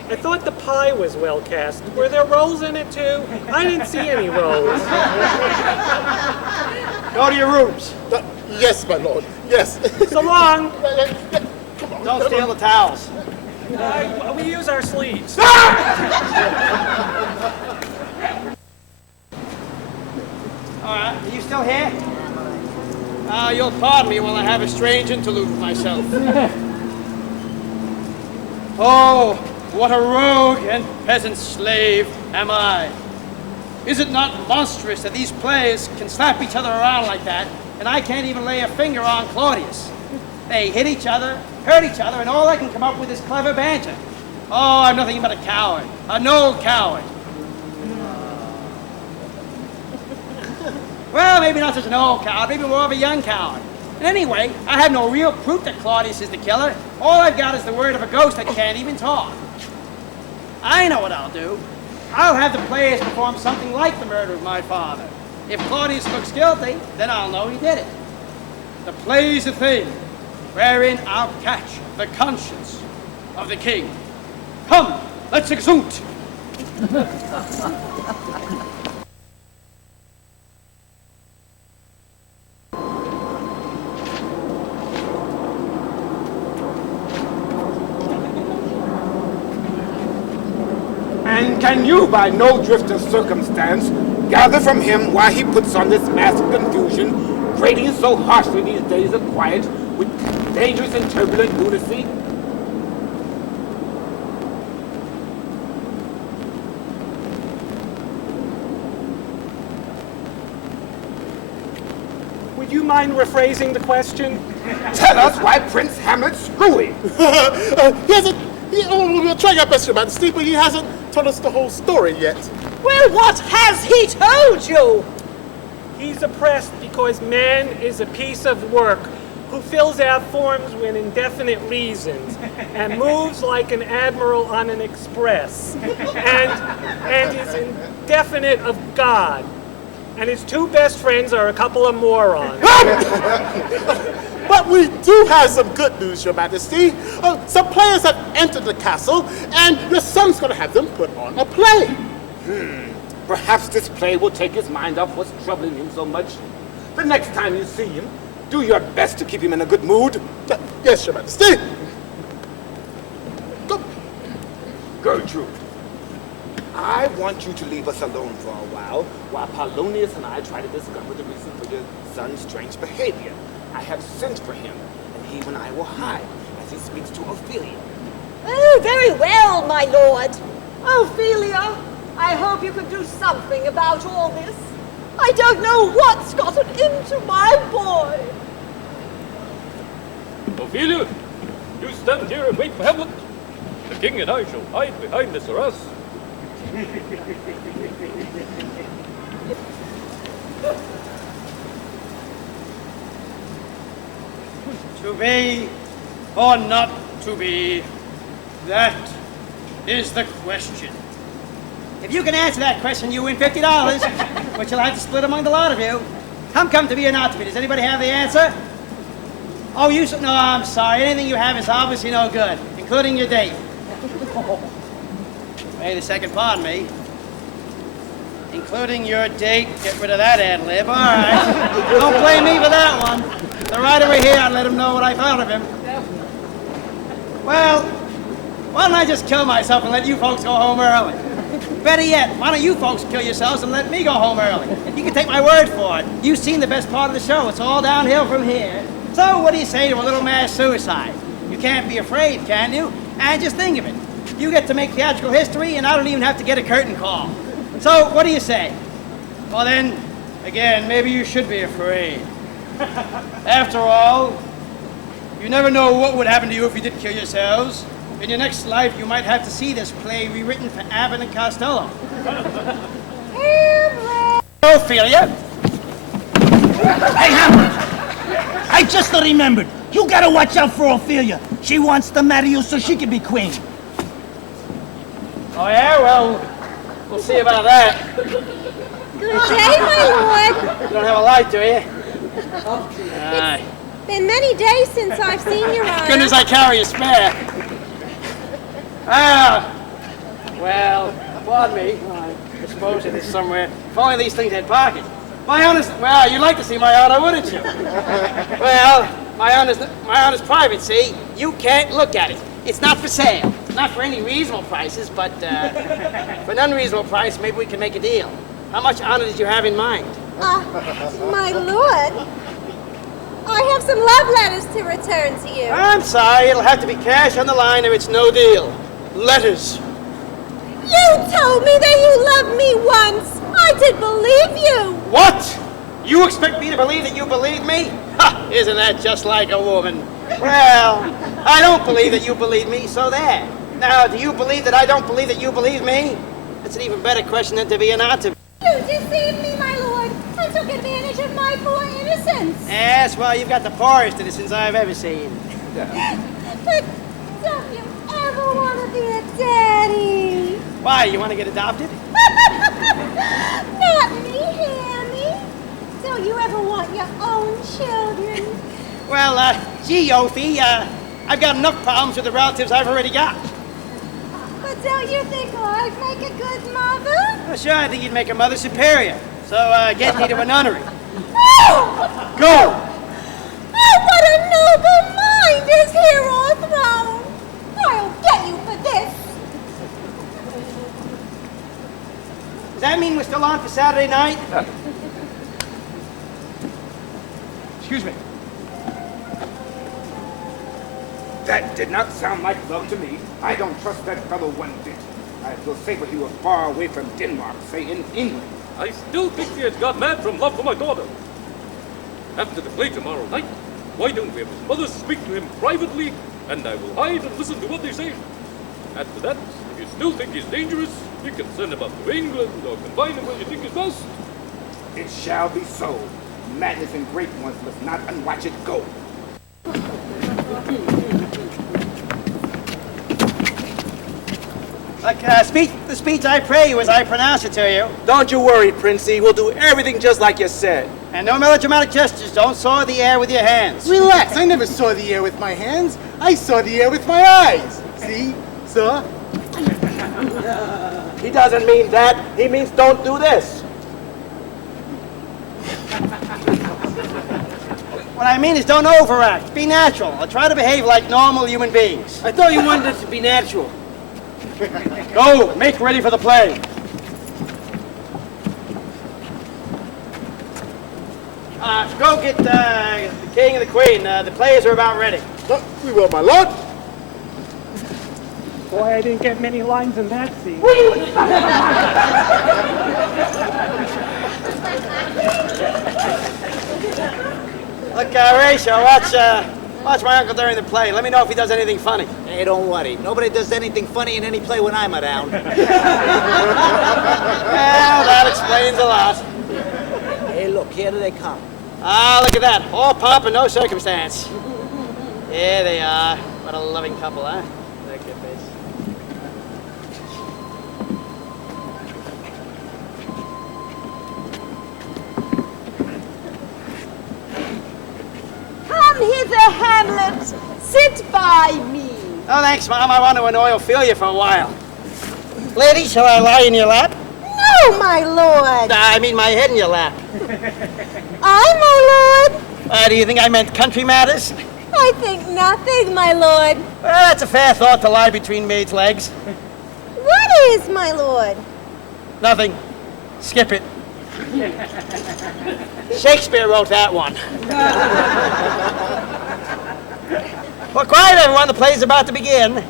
I thought the pie was well cast. Were there rolls in it too? I didn't see any rolls. Go to your rooms. Yes, my lord. Yes. So long. Don't steal the towels. We use our sleeves. All right, are you still here? You'll pardon me while I have a strange interlude with myself. Oh, what a rogue and peasant slave am I. Is it not monstrous that these players can slap each other around like that, and I can't even lay a finger on Claudius? They hit each other, hurt each other, and all I can come up with is clever banter. Oh, I'm nothing but a coward, an old coward. Well, maybe not such an old coward, maybe more of a young coward. And anyway, I have no real proof that Claudius is the killer. All I've got is the word of a ghost that can't even talk. I know what I'll do. I'll have the players perform something like the murder of my father. If Claudius looks guilty, then I'll know he did it. The play's a thing wherein I'll catch the conscience of the king. Come, let's exult. And can you, by no drift of circumstance, gather from him why he puts on this mask of confusion, grating so harshly these days of quiet, with dangerous and turbulent lunacy? Would you mind rephrasing the question? Tell us why Prince Hamlet's screwy. He hasn't. We're trying our best, Your Majesty, but he hasn't told us the whole story yet. Well, what has he told you? He's oppressed because man is a piece of work who fills out forms with indefinite reasons and moves like an admiral on an express and is indefinite of God. And his two best friends are a couple of morons. But we do have some good news, Your Majesty. Some players have entered the castle, and your son's going to have them put on a play. Perhaps this play will take his mind off what's troubling him so much. The next time you see him, do your best to keep him in a good mood. Yes, Your Majesty. Gertrude, I want you to leave us alone for a while Polonius and I try to discover the reason for your son's strange behavior. I have sent for him, and he and I will hide as he speaks to Ophelia. Oh, very well, my lord. Ophelia, I hope you can do something about all this. I don't know what's gotten into my boy. Ophelia, you stand here and wait for Hamlet. The king and I shall hide behind this arras. To be or not to be, that is the question. If you can answer that question, you win $50, which you'll have to split among the lot of you. Come to be or not to be. Does anybody have the answer? Oh, no, I'm sorry. Anything you have is obviously no good, including your date. Wait a second, pardon me. Including your date. Get rid of that ad lib. All right. Don't blame me for that one. The right over here, I'd let him know what I thought of him. Well, why don't I just kill myself and let you folks go home early? Better yet, why don't you folks kill yourselves and let me go home early? You can take my word for it. You've seen the best part of the show. It's all downhill from here. So what do you say to a little mass suicide? You can't be afraid, can you? And just think of it. You get to make theatrical history, and I don't even have to get a curtain call. So what do you say? Well then, again, maybe you should be afraid. After all, you never know what would happen to you if you did kill yourselves. In your next life, you might have to see this play rewritten for Abbott and Costello. Ophelia. Hey, Hamlet! I just remembered. You gotta watch out for Ophelia. She wants to marry you so she can be queen. Oh, yeah? Well, we'll see about that. Good day, my lord. You don't have a light, do you? It's been many days since I've seen your honor. Goodness, I carry a spare. Well, pardon me. I suppose it is somewhere. If only these things had pockets. Well, you'd like to see my honor, wouldn't you? Well, my honor's private, see? You can't look at it. It's not for sale. Not for any reasonable prices, but for an unreasonable price, maybe we can make a deal. How much honor did you have in mind? My lord, I have some love letters to return to you. I'm sorry, it'll have to be cash on the line or it's no deal. Letters. You told me that you loved me once. I did believe you. What? You expect me to believe that you believe me? Ha! Isn't that just like a woman? Well, I don't believe that you believe me, so there. Now, do you believe that I don't believe that you believe me? That's an even better question than to be or not to be. You deceived me, my lord. I took advantage of my poor innocence. Yes, well, you've got the poorest innocence I've ever seen. But don't you ever want to be a daddy? Why, you want to get adopted? Not me, Hammy. Don't you ever want your own children? Well, gee, Ophi, I've got enough problems with the relatives I've already got. But don't you think I'd make a good mother? Well, sure, I think you'd make a mother superior. So, get me to a nunnery. No! Go! Oh, what a noble mind is here on throne! I'll get you for this! Does that mean we're still on for Saturday night? Excuse me. That did not sound like love to me. I don't trust that fellow one bit. I feel safer he was far away from Denmark, say in England. I still think he has got mad from love for my daughter. After the play tomorrow night, why don't we have his mother speak to him privately, and I will hide and listen to what they say. After that, if you still think he's dangerous, you can send him up to England or confine him where you think is best. It shall be so. Madness in great ones must not unwatch it go. Like, the speech I pray you as I pronounce it to you. Don't you worry, Princey. We'll do everything just like you said. And no melodramatic gestures. Don't saw the air with your hands. Relax, I never saw the air with my hands. I saw the air with my eyes. See? Saw? He doesn't mean that. He means don't do this. What I mean is don't overact. Be natural. Or try to behave like normal human beings. I thought you wanted us to be natural. Go, make ready for the play. Go get the king and the queen. The players are about ready. We will, my lord. Boy, I didn't get many lines in that scene. Look, Horatio, watch my uncle during the play. Let me know if he does anything funny. Hey, don't worry. Nobody does anything funny in any play when I'm around. Well, that explains a lot. Hey, look, here they come. Ah, look at that. All pomp and no circumstance. There they are. What a loving couple, huh? Look at this. Come hither, Hamlet. Sit by me. Oh, thanks, Mom. I want to annoy Ophelia for a while. Lady, shall I lie in your lap? No, my lord. I mean my head in your lap. I, my lord. Do you think I meant country matters? I think nothing, my lord. Well, that's a fair thought to lie between maids' legs. What is, my lord? Nothing. Skip it. Shakespeare wrote that one. Well, quiet, everyone. The play's about to begin.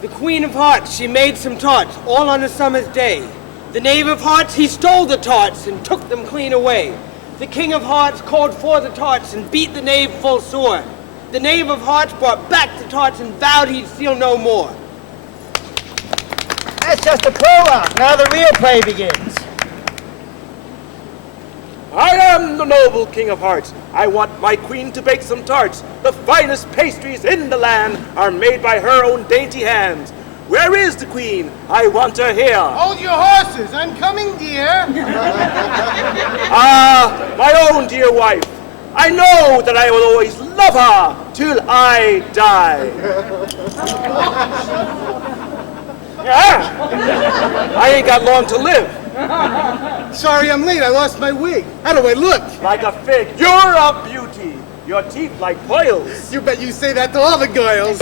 The Queen of Hearts, she made some tarts, all on a summer's day. The Knave of Hearts, he stole the tarts and took them clean away. The King of Hearts called for the tarts and beat the knave full sore. The Knave of Hearts brought back the tarts and vowed he'd steal no more. That's just a prologue. Now the real play begins. I am the noble King of Hearts. I want my queen to bake some tarts. The finest pastries in the land are made by her own dainty hands. Where is the queen? I want her here. Hold your horses. I'm coming, dear. Ah, my own dear wife. I know that I will always love her till I die. I ain't got long to live. Sorry I'm late. I lost my wig. How do I look? Like a fig. You're a beauty. Your teeth like pearls. You bet you say that to all the girls.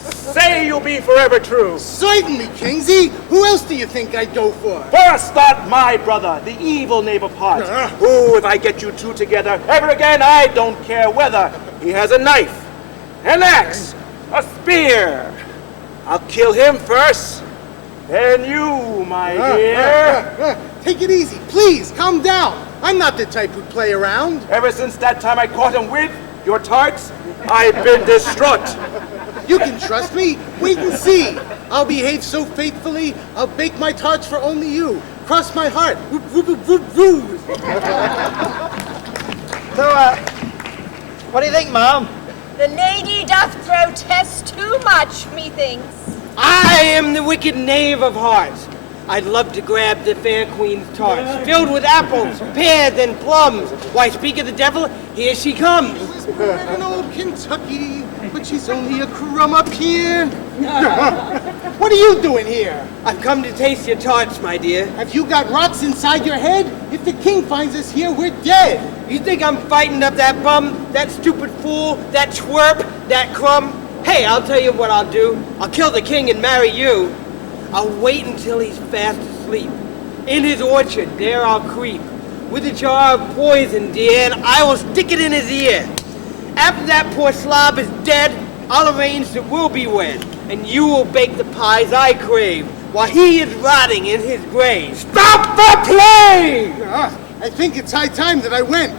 Say you'll be forever true. Certainly, Kingsy. Who else do you think I'd go for? For a start, my brother, the evil Knave of Hearts. Who, if I get you two together ever again, I don't care whether he has a knife, an axe, a spear. I'll kill him first, then you, my dear. Take it easy. Please, calm down. I'm not the type who'd play around. Ever since that time I caught him with your tarts, I've been distraught. You can trust me. Wait and see. I'll behave so faithfully, I'll bake my tarts for only you. Cross my heart. Woo, woo, woo, woo, woo. So, what do you think, Mom? The lady doth protest too much, methinks. I am the wicked Knave of Hearts. I'd love to grab the fair queen's tarts, filled with apples, pears, and plums. Why, speak of the devil, here she comes. She's born in old Kentucky, but she's only a crumb up here. What are you doing here? I've come to taste your tarts, my dear. Have you got rocks inside your head? If the king finds us here, we're dead. You think I'm fighting up that bum, that stupid fool, that twerp, that crumb? Hey, I'll tell you what I'll do. I'll kill the king and marry you. I'll wait until he's fast asleep. In his orchard, there I'll creep. With a jar of poison, dear, and I will stick it in his ear. After that poor slob is dead, I'll arrange that we'll be wed. And you will bake the pies I crave, while he is rotting in his grave. Stop the play! I think it's high time that I went.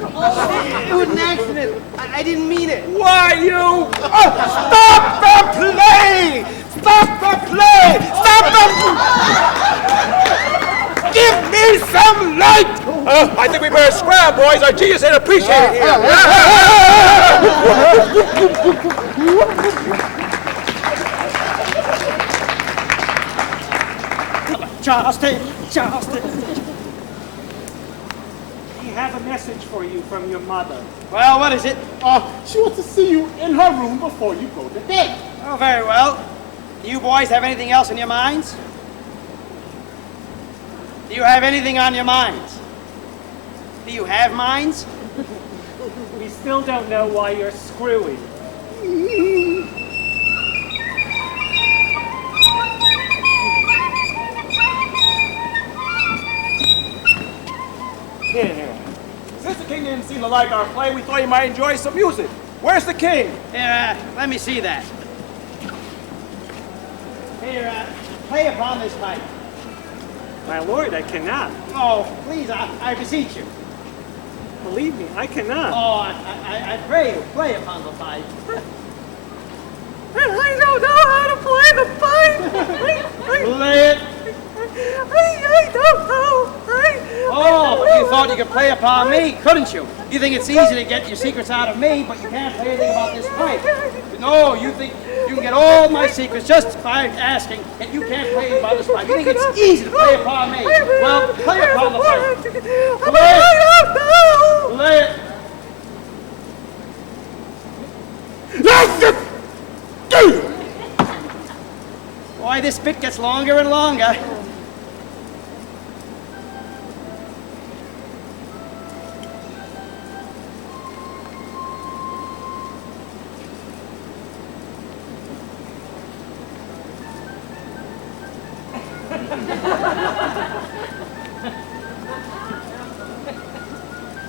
It was an accident. I didn't mean it. Why, you? Stop the play! Stop the play! Stop the... Give me some light! I think we better scrap, boys. Our genius ain't appreciated here. Charleston, Charleston. We have a message for you from your mother. Well, what is it? She wants to see you in her room before you go to bed. Oh, very well. Do you boys have anything else on your minds? Do you have anything on your minds? Do you have minds? We still don't know why you're screwy. Here. Since the king didn't seem to like our play, we thought he might enjoy some music. Where's the king? Here, let me see that. Here, play upon this pipe. My lord, I cannot. Oh, please, I beseech you. Believe me, I cannot. Oh, I pray you, play upon the pipe. I don't know how to play the pipe. Play it. I don't know. Oh, but you thought you could play upon me, couldn't you? You think it's easy to get your secrets out of me, but you can't play anything about this pipe. No, you think you can get all my secrets just by asking, and you can't play anything about this pipe. You think it's easy to play upon me. Well, play upon the pipe. Play it. Play it. Boy, this bit gets longer and longer.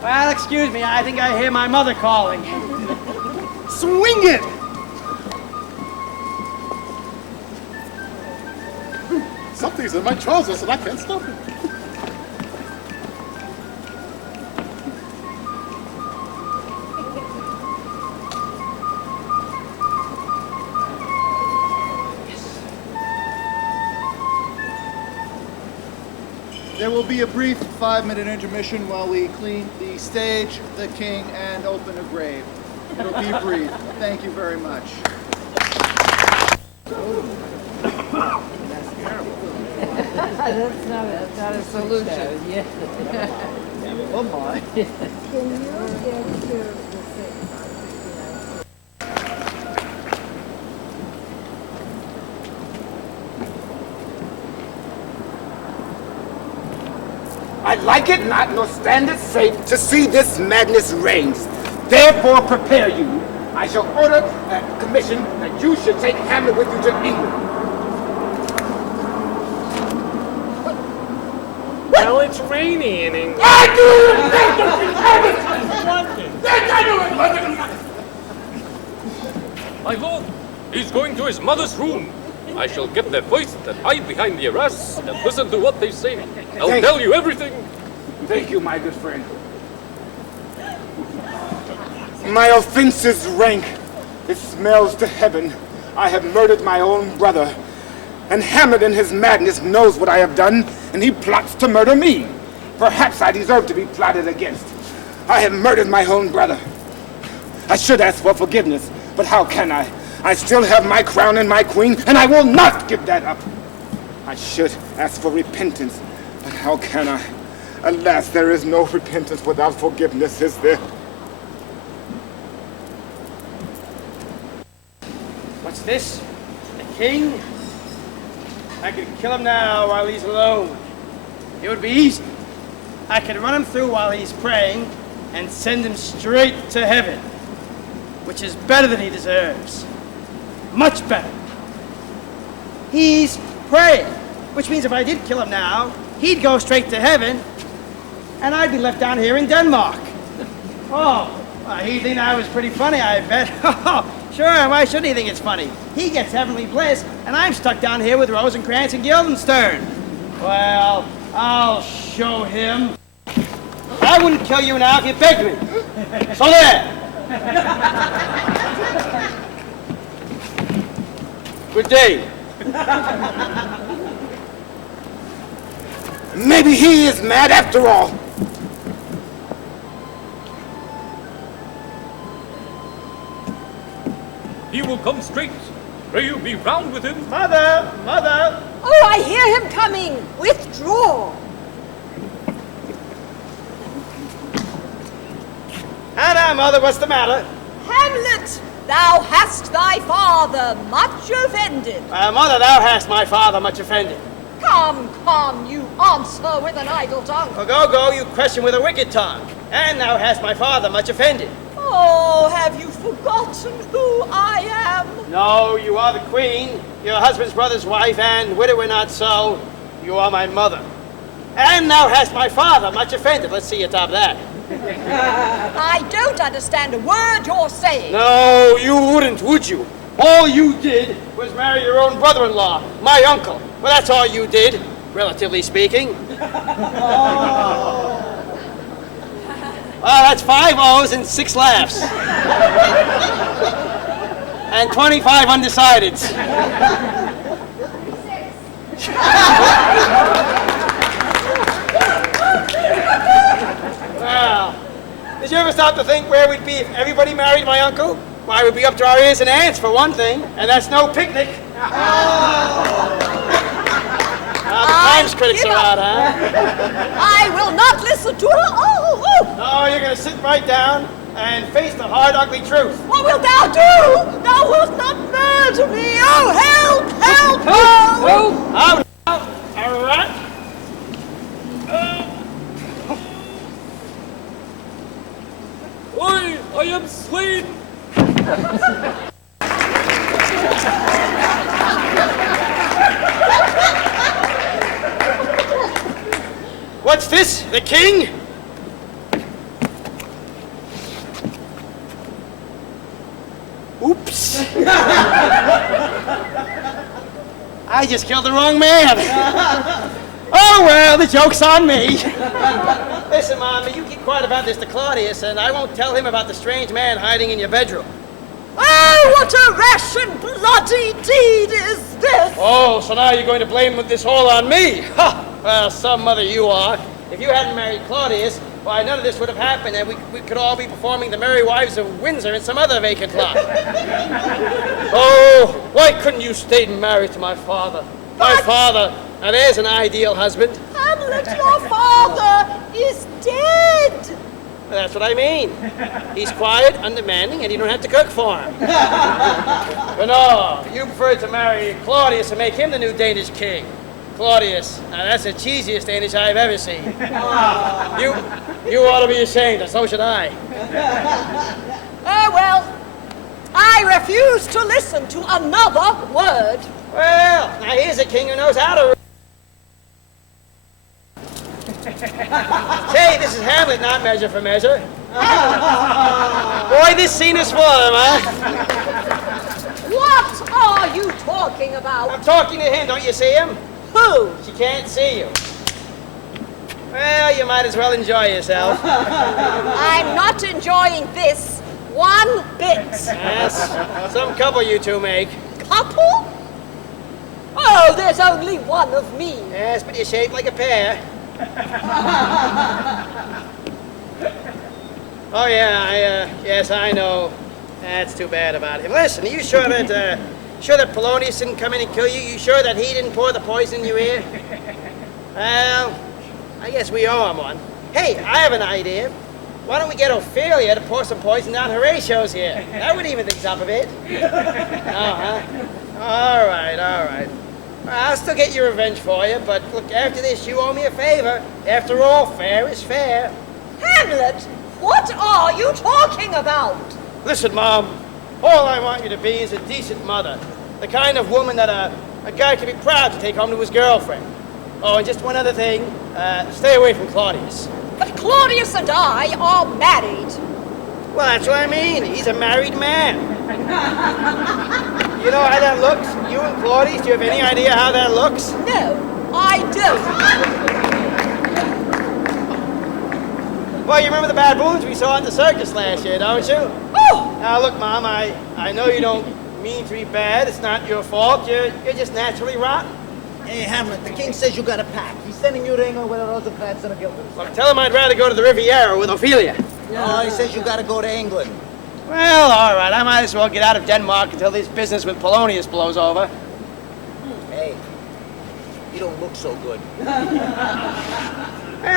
Well, excuse me, I think I hear my mother calling. Swing it! Something's in my trousers and I can't stop it. There will be a brief 5-minute intermission while we clean the stage, the king, and open a grave. It'll be brief. Thank you very much. That's not a solution. Yeah. Oh my. Can you get to the I like it not, nor stand it safe to see this madness reigns. Therefore prepare you. I shall order a commission that you should take Hamlet with you to England. Well, it's rainy in England. I My lord, he's going to his mother's room. I shall get their voice and hide behind the arras and listen to what they say. I'll tell you everything. Thank you, my good friend. My offense is rank. It smells to heaven. I have murdered my own brother. And Hamlet in his madness knows what I have done, and he plots to murder me. Perhaps I deserve to be plotted against. I have murdered my own brother. I should ask for forgiveness, but how can I? I still have my crown and my queen, and I will not give that up. I should ask for repentance, but how can I? Alas, there is no repentance without forgiveness, is there? What's this? The king? I could kill him now while he's alone. It would be easy. I could run him through while he's praying and send him straight to heaven, which is better than he deserves. Much better. He's praying, which means if I did kill him now, he'd go straight to heaven, and I'd be left down here in Denmark. Oh, well, he'd think that was pretty funny, I bet. Sure, why shouldn't he think it's funny? He gets heavenly bliss, and I'm stuck down here with Rosencrantz and Guildenstern. Well, I'll show him. I wouldn't kill you now if you begged me. So there. Good day. Maybe he is mad after all. He will come straight. Pray you be round with him. Mother! Mother! Oh, I hear him coming. Withdraw. Hannah, mother, what's the matter? Hamlet, thou hast thy father much offended. Mother, thou hast my father much offended. Come, you answer with an idle tongue. Go, you question with a wicked tongue. And thou hast my father much offended. Oh, have you forgotten who I am? No, you are the queen, your husband's brother's wife, and widower not so, you are my mother. And thou hast my father much offended. Let's see you top that. I don't understand a word you're saying. No, you wouldn't, would you? All you did was marry your own brother-in-law, my uncle. Well, that's all you did, relatively speaking. Well, that's 5 O's and 6 laughs. And 25 undecideds. Well, did you ever stop to think where we'd be if everybody married my uncle? Why, we'd be up to our ears in ants, for one thing, and that's no picnic. The Times critics are out, huh? I will not listen to her. No, you're going to sit right down and face the hard, ugly truth. What wilt thou do? Thou wilt not murder me. Oh, help, help, help. Out now, all right. I am slain. What's this? The king? Oops. I just killed the wrong man. Oh, well, the joke's on me. Listen, Mommy, you keep quiet about this to Claudius, and I won't tell him about the strange man hiding in your bedroom. Oh, what a rash and bloody deed is this! Oh, so now you're going to blame this all on me? Ha! Well, some mother you are. If you hadn't married Claudius, why, none of this would have happened, and we could all be performing the Merry Wives of Windsor in some other vacant lot. Oh, why couldn't you stay married to my father? My father. Now, there's an ideal husband. Hamlet, your father is dead. Well, that's what I mean. He's quiet, undemanding, and you don't have to cook for him. But no, you preferred to marry Claudius and make him the new Danish king. Claudius, now that's the cheesiest Danish I've ever seen. You ought to be ashamed, and so should I. Oh, well, I refuse to listen to another word. Well, now here's a king who knows how to... Say, this is Hamlet, not Measure for Measure. Boy, this scene is full of them, huh? What are you talking about? I'm talking to him, don't you see him? Who? She can't see you. Well, you might as well enjoy yourself. I'm not enjoying this one bit. Yes, some couple you two make. Couple? Oh, there's only one of me. Yes, but you're shaped like a pear. Oh, yeah, yes, I know. That's too bad about him. Listen, are you sure that Polonius didn't come in and kill you? You sure that he didn't pour the poison in your ear? Well, I guess we owe him one. Hey, I have an idea. Why don't we get Ophelia to pour some poison down Horatio's ear? That would even things up a bit. Oh, huh? All right. I'll still get your revenge for you, but look, after this, you owe me a favor. After all, fair is fair. Hamlet, what are you talking about? Listen, Mom, all I want you to be is a decent mother. The kind of woman that a guy can be proud to take home to his girlfriend. Oh, and just one other thing, stay away from Claudius. But Claudius and I are married. Well, that's what I mean. He's a married man. You know how that looks? You and Claudius, do you have any idea how that looks? No, I don't. Well, you remember the baboons we saw at the circus last year, don't you? Oh! Now, look, Mom, I know you don't mean to be bad. It's not your fault. You're just naturally rotten. Hey, Hamlet, the king says you gotta pack. He's sending you to England with a Rosencrantz and a Gilbert. Look, tell him I'd rather go to the Riviera with Ophelia. No, he says you gotta go to England. Well, all right. I might as well get out of Denmark until this business with Polonius blows over. Hey, you don't look so good. Well,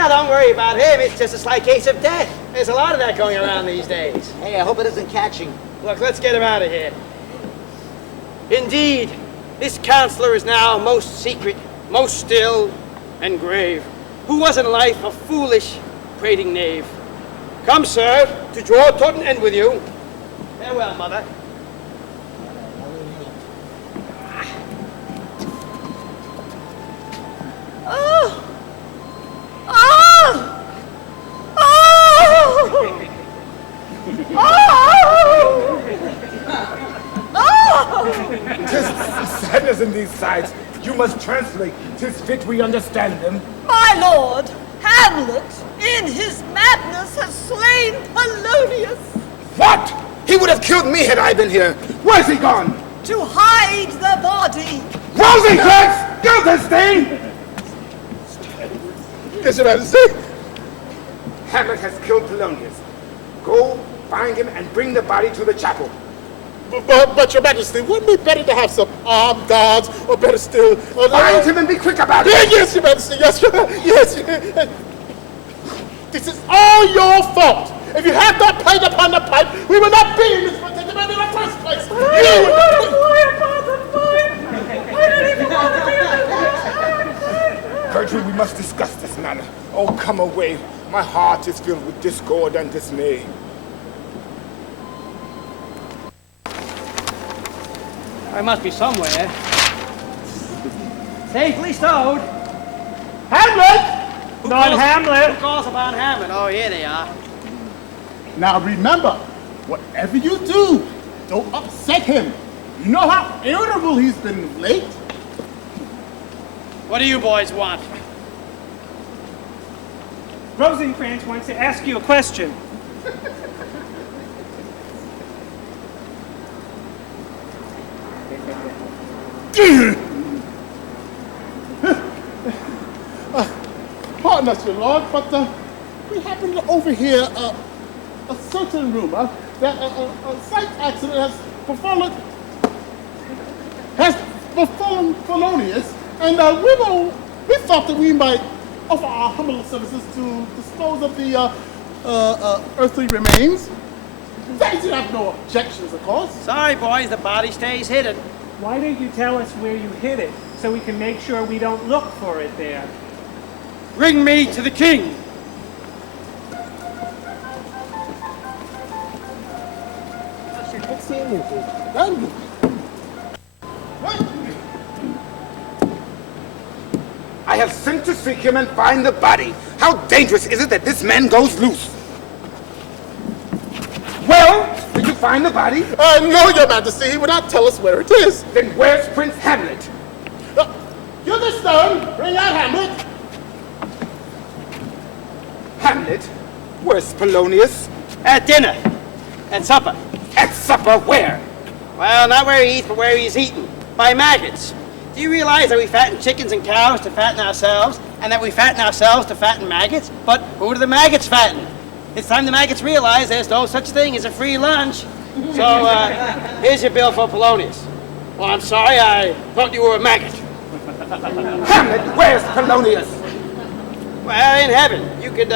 don't worry about him. It's just a slight case of death. There's a lot of that going around these days. Hey, I hope it isn't catching. Look, let's get him out of here. Indeed, this counselor is now most secret, most still, and grave, who was in life a foolish, prating knave. Come, sir, to draw toward an end with you. Farewell, mother. Oh! Oh! Oh! Oh! Tis sadness in these sights. You must translate. 'Tis fit we understand them. My lord, Hamlet, in his madness, has slain Polonius. What? He would have killed me had I been here. Where's he gone? To hide the body. Rosencrantz! Guildenstern! Yes, Your Majesty. Hamlet has killed Polonius. Go find him and bring the body to the chapel. But Your Majesty, wouldn't it be better to have some armed guards, or better still... Find him and be quick about it! Yes, Your Majesty, yes, yes. This is all your fault. If you had not played upon the pipe, we would not be in this predicament in the first place. I don't even want to be Gertrude, we must discuss this matter. Oh, come away. My heart is filled with discord and dismay. I must be somewhere. Safely stowed. Hamlet! Not Hamlet. Who calls upon Hamlet? Oh, here they are. Now remember, whatever you do, don't upset him. You know how irritable he's been of late. What do you boys want? Rosencrantz wants to ask you a question. Pardon us, your lord, but we happen to overhear a certain rumor that a slight accident has befallen Polonius, and we thought that we might offer our humble services to dispose of the earthly remains. That you have no objections, of course. Sorry, boys, the body stays hidden. Why didn't you tell us where you hid it, so we can make sure we don't look for it there? Bring me to the king. I have sent to seek him and find the body. How dangerous is it that this man goes loose? Well, did you find the body? No, Your Majesty. He would not tell us where it is. Then where's Prince Hamlet? Guildenstern, bring out Hamlet. Hamlet? Where's Polonius? At dinner. At supper. At supper where? Well, not where he eats, but where he's eaten. By maggots. Do you realize that we fatten chickens and cows to fatten ourselves, and that we fatten ourselves to fatten maggots? But who do the maggots fatten? It's time the maggots realize there's no such thing as a free lunch. So, here's your bill for Polonius. Well, I'm sorry, I thought you were a maggot. Hamlet, where's Polonius? Well, in heaven. You could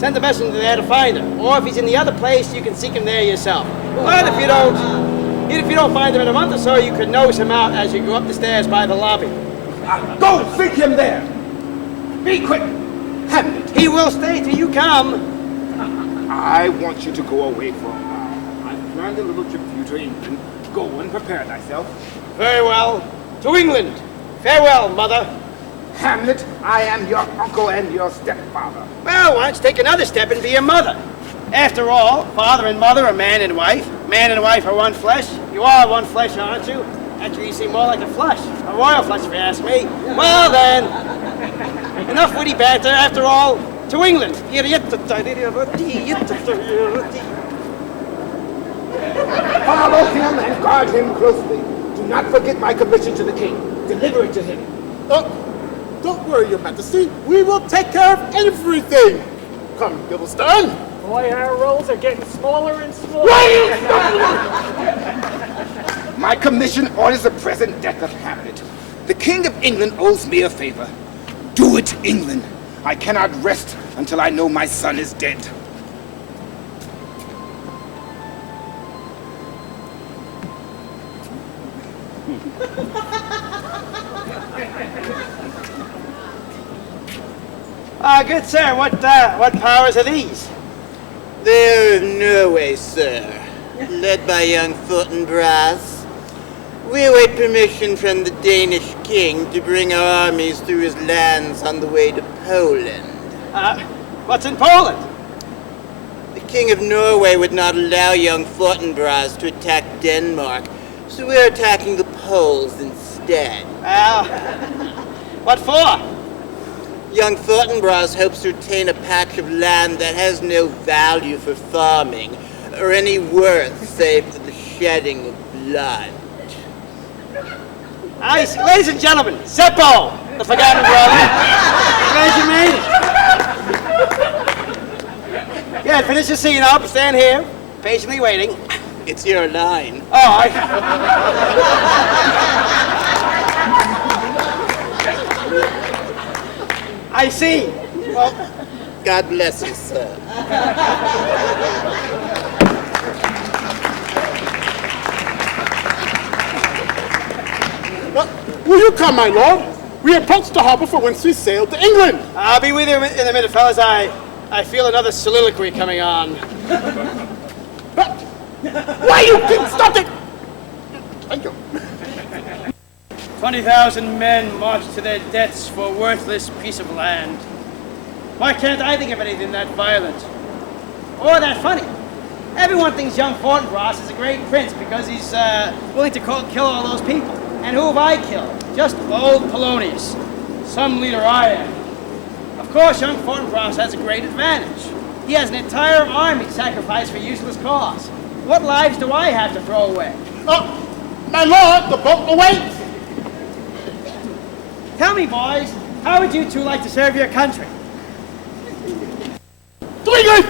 send a messenger there to find him. Or if he's in the other place, you can seek him there yourself. But if you don't find him in a month or so, you could nose him out as you go up the stairs by the lobby. Go seek him there. Be quick. Hamlet. He will stay till you come. I want you to go away for a while. I've planned a little trip for you to England. Go and prepare thyself. Very well. To England. Farewell, mother. Hamlet, I am your uncle and your stepfather. Well, why don't you take another step and be a mother? After all, father and mother are man and wife. Man and wife are one flesh. You are one flesh, aren't you? Actually, you seem more like a flush. A royal flush, if you ask me. Well, then, enough witty banter. After all, to England. Follow him and guard him closely. Do not forget my commission to the king. Deliver it to him. Don't worry, Your Majesty. We will take care of everything. Come, Guildenstern. Boy, our rolls are getting smaller and smaller. My commission orders the present death of Hamlet. The King of England owes me a favor. Do it, England. I cannot rest until I know my son is dead. Good sir, what powers are these? They're of Norway, sir, led by young Fortinbras. We await permission from the Danish king to bring our armies through his lands on the way to Poland. What's in Poland? The king of Norway would not allow young Fortinbras to attack Denmark, so we're attacking the Poles instead. Well, what for? Young Fortinbras hopes to retain a patch of land that has no value for farming, or any worth save for the shedding of blood. Ladies and gentlemen, Zeppo, the forgotten brother. Glad you made it. Yeah, finish the scene up, stand here, patiently waiting. It's your line. Oh, I see. Well, God bless you, sir. Will you come, my lord? We approached the harbor for whence we sailed to England. I'll be with you in a minute, fellas. I feel another soliloquy coming on. Why, you didn't stop it! Thank you. 20,000 men marched to their deaths for a worthless piece of land. Why can't I think of anything that violent? Or that funny? Everyone thinks young Fortinbras is a great prince because he's willing to kill all those people. And who have I killed? Just old Polonius. Some leader I am. Of course, young Fortinbras has a great advantage. He has an entire army sacrificed for useless cause. What lives do I have to throw away? My lord, the boat awaits. Tell me, boys, how would you two like to serve your country? To England!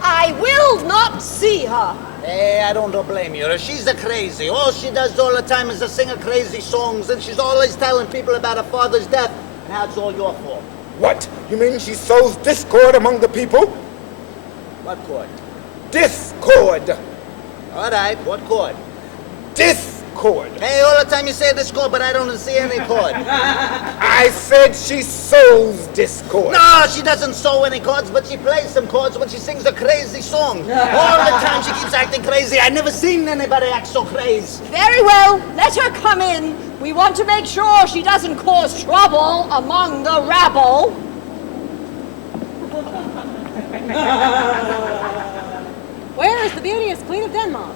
I will not see her. Hey, I don't blame you. She's a crazy. All she does all the time is to sing crazy songs, and she's always telling people about her father's death, and how it's all your fault. What? You mean she sows discord among the people? What chord? Discord! All right, what chord? Discord! Hey, all the time you say discord, but I don't see any chord. I said she sows discord. No, she doesn't sow any chords, but she plays some chords when she sings a crazy song. All the time she keeps acting crazy. I've never seen anybody act so crazy. Very well, let her come in. We want to make sure she doesn't cause trouble among the rabble. Where is the beauteous Queen of Denmark?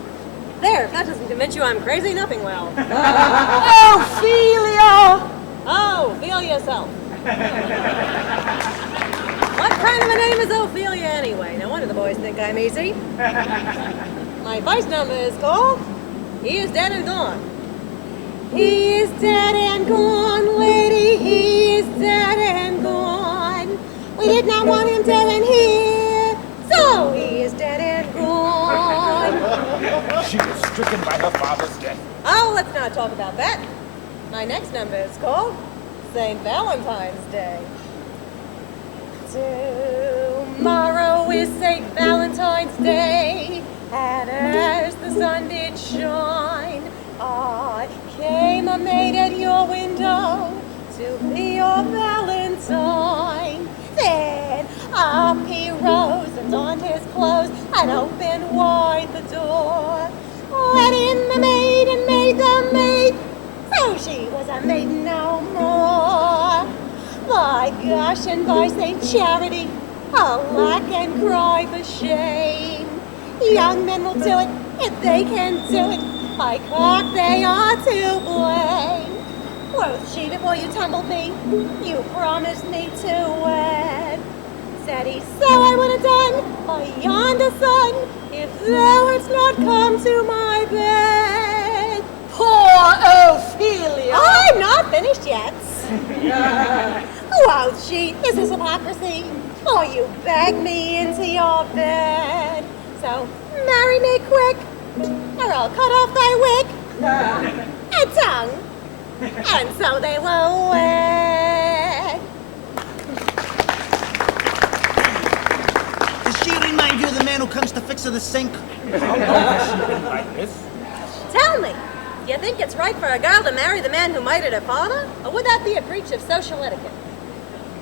There, if that doesn't convince you I'm crazy, nothing will. Ophelia! Oh, feel yourself. What kind of a name is Ophelia anyway? No wonder the boys think I'm easy. My vice number is called He is Dead and Gone. He is dead and gone, lady, he is dead and gone. We did not want him dead and here, so he is dead and gone. She was stricken by her father's death. Oh, let's not talk about that. My next number is called St. Valentine's Day. Tomorrow is St. Valentine's Day, and as the sun did shine, I came a maid at your window to be your Valentine. Then up he rose and donned his clothes and opened wide the door. Let in the maid and made the maid, so she was a maid no more. By gosh and by St. Charity, alack and cry for shame. Young men will do it if they can do it. By cock they are to blame. Quoth she before you tumbled me, you promised me to wed. Said he, so I would have done by yonder sun, if thou hadst not come to my bed. Poor Ophelia! I'm not finished yet. Won't she? Is this hypocrisy? Oh, you beg me into your bed. So marry me quick, or I'll cut off thy wig and tongue, and so they will wed. Does she remind you of the man who comes to fix her the sink? Tell me, you think it's right for a girl to marry the man who murdered her father? Or would that be a breach of social etiquette?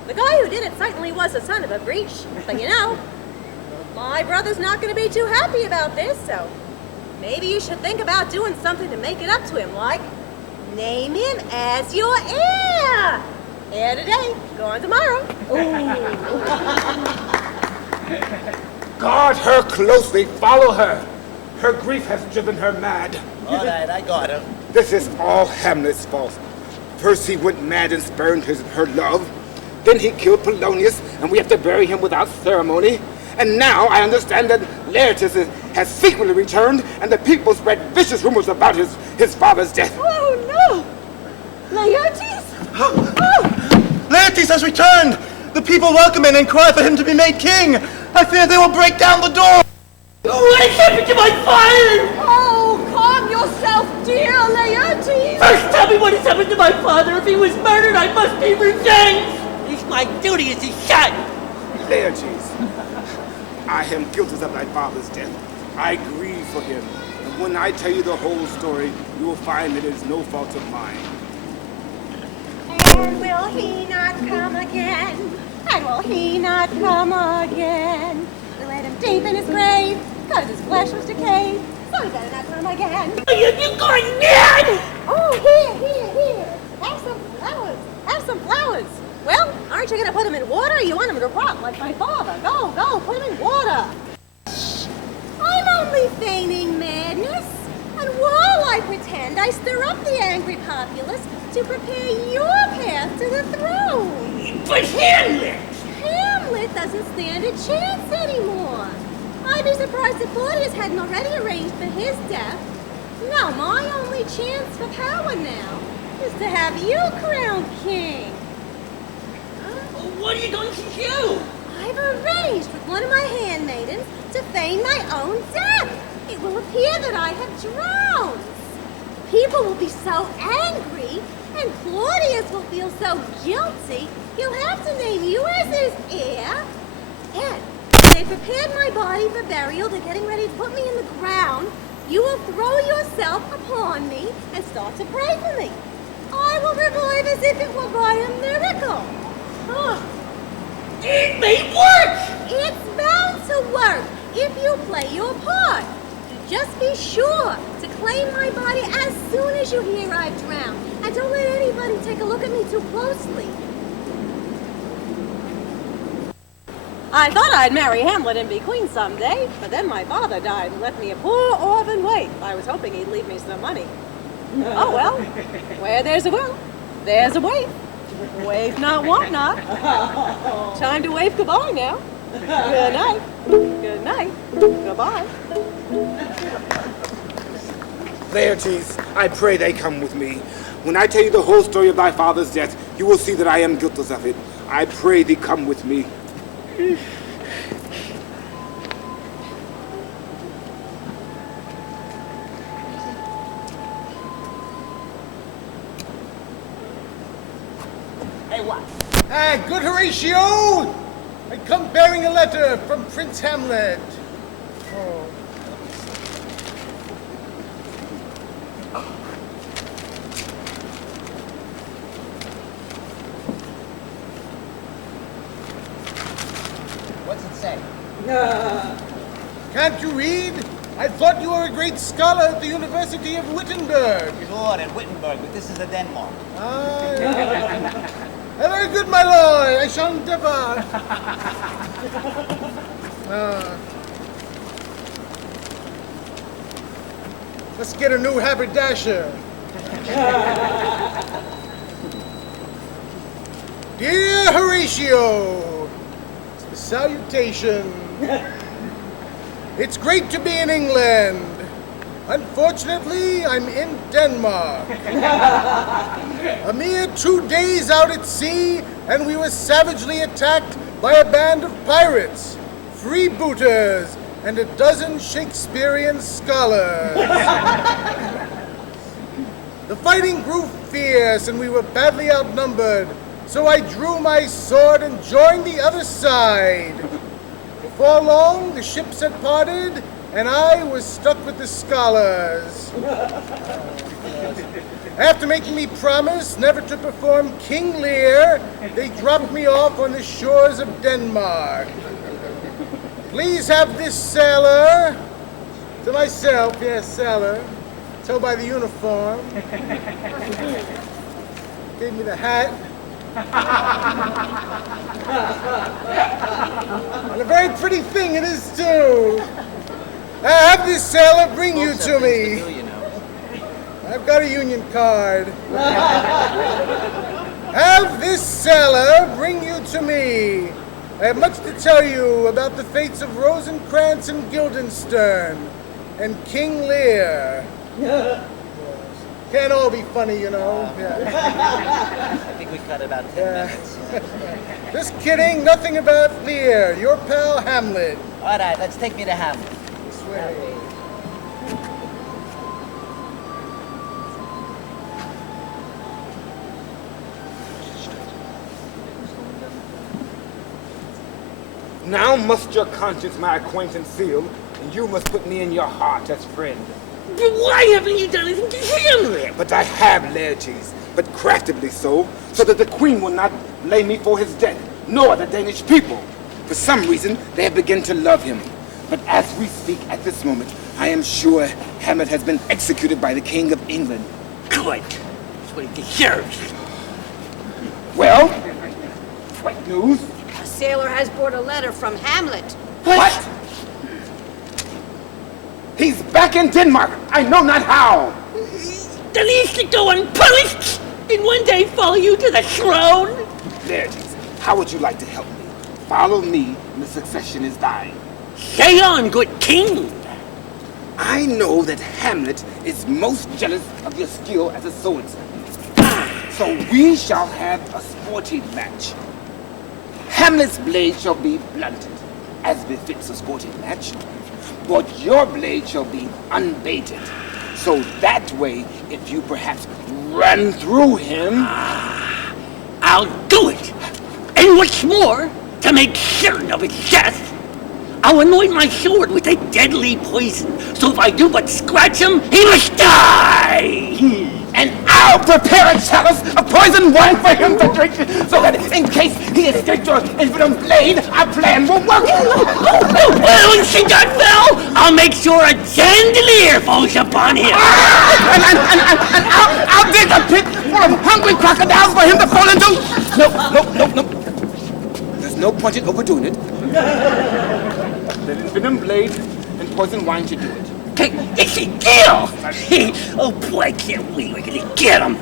The guy who did it certainly was a son of a breach, but you know, my brother's not going to be too happy about this, so maybe you should think about doing something to make it up to him, like name him as your heir. Heir today, gone tomorrow. Guard her closely, follow her. Her grief has driven her mad. All right, I got her. This is all Hamlet's fault. First he went mad and spurned her love. Then he killed Polonius, and we have to bury him without ceremony. And now I understand that Laertes has secretly returned, and the people spread vicious rumors about his father's death. Oh, no! Laertes? Laertes has returned! The people welcome him and cry for him to be made king! I fear they will break down the door! What has happened to my father? Oh, calm yourself, dear Laertes! First tell me what has happened to my father. If he was murdered, I must be revenged! It's my duty as his son! Laertes, I am guilty of thy father's death. I grieve for him. And when I tell you the whole story, you will find that it is no fault of mine. And will he not come again? And will he not come again? We laid him deep in his grave, cause his flesh was decayed. So he better not come again. Are you going mad? Oh, here. Have some flowers. Have some flowers. Well, aren't you gonna put them in water, or you want them to rot like my father? Go, put them in water. Shh. I'm only feigning madness. And while I pretend, I stir up the angry populace to prepare your path to the throne. But Hamlet! Hamlet doesn't stand a chance anymore. I'd be surprised if Claudius hadn't already arranged for his death. Now, my only chance for power now is to have you crowned king. What are you going to do? I've arranged with one of my handmaidens to feign my own death. It will appear that I have drowned. People will be so angry, and Claudius will feel so guilty, he'll have to name you as his heir. And when they prepared my body for burial, they're getting ready to put me in the ground, you will throw yourself upon me and start to pray for me. I will revive as if it were by a miracle. It may work! It's bound to work if you play your part. Just be sure to claim my body as soon as you hear I've drowned. And don't let anybody take a look at me too closely. I thought I'd marry Hamlet and be queen someday, but then my father died and left me a poor orphan waif. I was hoping he'd leave me some money. Oh well, where there's a will, there's a waif. Wave not, want not. Time to wave goodbye now. Good night. Good night. Goodbye. Laertes, I pray they come with me. When I tell you the whole story of thy father's death, you will see that I am guiltless of it. I pray thee come with me. Hey, what? Ah, good Horatio! I come bearing a letter from Prince Hamlet. Oh. What's it say? Can't you read? I thought you were a great scholar at the University of Wittenberg. Lord, at Wittenberg, but this is a Denmark. Very good, my lord. I shall endeavor. Let's get a new haberdasher. Dear Horatio, it's the salutation. It's great to be in England. Unfortunately, I'm in Denmark. A mere 2 days out at sea, and we were savagely attacked by a band of pirates, freebooters, and a dozen Shakespearean scholars. The fighting grew fierce, and we were badly outnumbered, so I drew my sword and joined the other side. Before long, the ships had parted, and I was stuck with the scholars. After making me promise never to perform King Lear, they dropped me off on the shores of Denmark. Please have this sailor. To myself, yes, sailor. Tell by the uniform. Gave me the hat. And a very pretty thing it is, too. Have this sailor bring you to me. I've got a union card. Have this sailor bring you to me. I have much to tell you about the fates of Rosencrantz and Guildenstern and King Lear. Can't all be funny, you know. I think we cut about 10 minutes. Just kidding, nothing about Lear. Your pal Hamlet. All right, let's take me to Hamlet. Now must your conscience my acquaintance seal, and you must put me in your heart as friend. But why haven't you done anything to him? But I have, Laertes, but craftably so that the queen will not blame me for his death, nor the Danish people. For some reason, they have begun to love him. But as we speak at this moment, I am sure Hamlet has been executed by the King of England. Good. That's what he deserves. Well, what news? A sailor has brought a letter from Hamlet. What? He's back in Denmark. I know not how. Then he should go unpunished and one day follow you to the throne. Laertes, how would you like to help me? Follow me, and the succession is thine. Say on, good king. I know that Hamlet is most jealous of your skill as a swordsman. So we shall have a sporting match. Hamlet's blade shall be blunted, as befits a sporting match. But your blade shall be unbaited. So that way, if you perhaps run through him... I'll do it. And what's more, to make certain of his death, I'll anoint my sword with a deadly poison. So if I do but scratch him, he must die. And I'll prepare a chalice of poisoned wine for him to drink, so that in case he escaped your infidel blade, our plan will work. Well, when she got fell, I'll make sure a chandelier falls upon him. And I'll dig a pit full of hungry crocodiles for him to fall into. No. There's no point in overdoing it. The venom blade and poison wine should do it. It's a deal! Oh boy, I can't wait. We're gonna get him.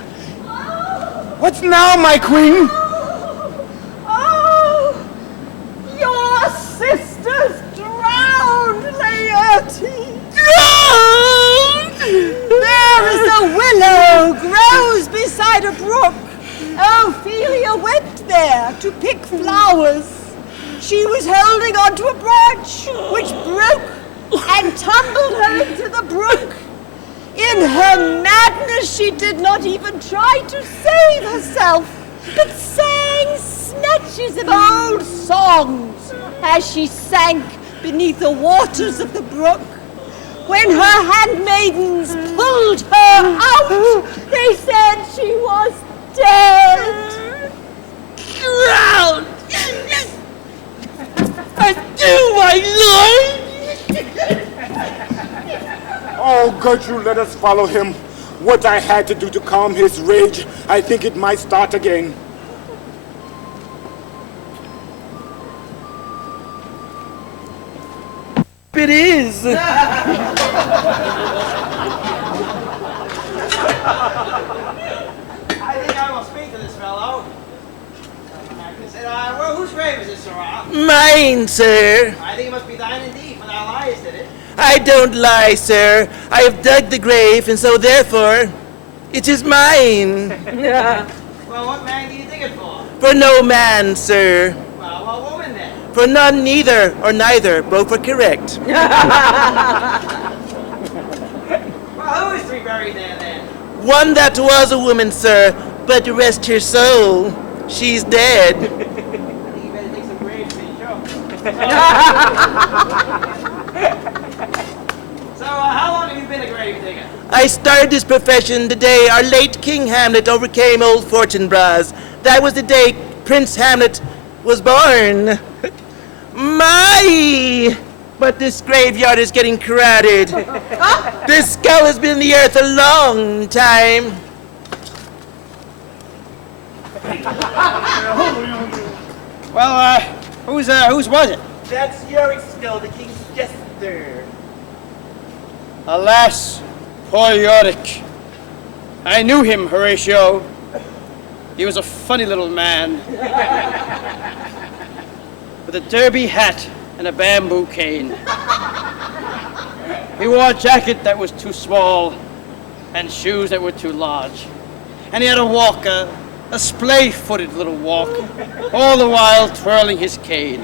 What's now, my queen? Oh, your sister's drowned, Laertes. Drowned! There is a willow grows beside a brook. Ophelia went there to pick flowers. She was holding onto a branch which broke and tumbled her into the brook. In her madness, she did not even try to save herself, but sang snatches of old songs as she sank beneath the waters of the brook. When her handmaidens pulled her out, they said she was dead. Drowned! Adieu, my lord! Oh, Gertrude, let us follow him. What I had to do to calm his rage, I think it might start again. It is. I think I will speak to this fellow. Whose grave is this, sirrah? Mine, sir. I think it must be thine indeed, for thou liest in it. I don't lie, sir. I have dug the grave, and so therefore, it is mine. Well, what man do you dig it for? For no man, sir. Well, what woman then? For none, neither, or neither. Both are correct. Well, who is to be buried there then? One that was a woman, sir, but rest her soul, she's dead. You better take some graves for your So, how long have you been a grave digger? I started this profession the day our late King Hamlet overcame old Fortinbras. That was the day Prince Hamlet was born. My! But this graveyard is getting crowded. This skull has been in the earth a long time. Well, whose was it? That's Yorick's skull, the king's jester. Alas, poor Yorick. I knew him, Horatio. He was a funny little man. With a derby hat and a bamboo cane. He wore a jacket that was too small and shoes that were too large. And he had a walk, a splay-footed little walk, all the while twirling his cane.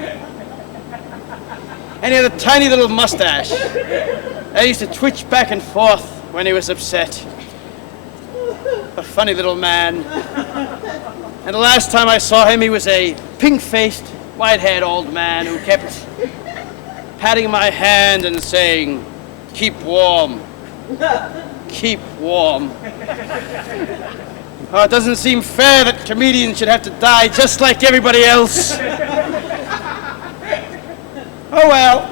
And he had a tiny little mustache that used to twitch back and forth when he was upset. A funny little man. And the last time I saw him, he was a pink-faced, white-haired old man who kept patting my hand and saying, "Keep warm, keep warm." Oh, it doesn't seem fair that comedians should have to die just like everybody else. Oh, well.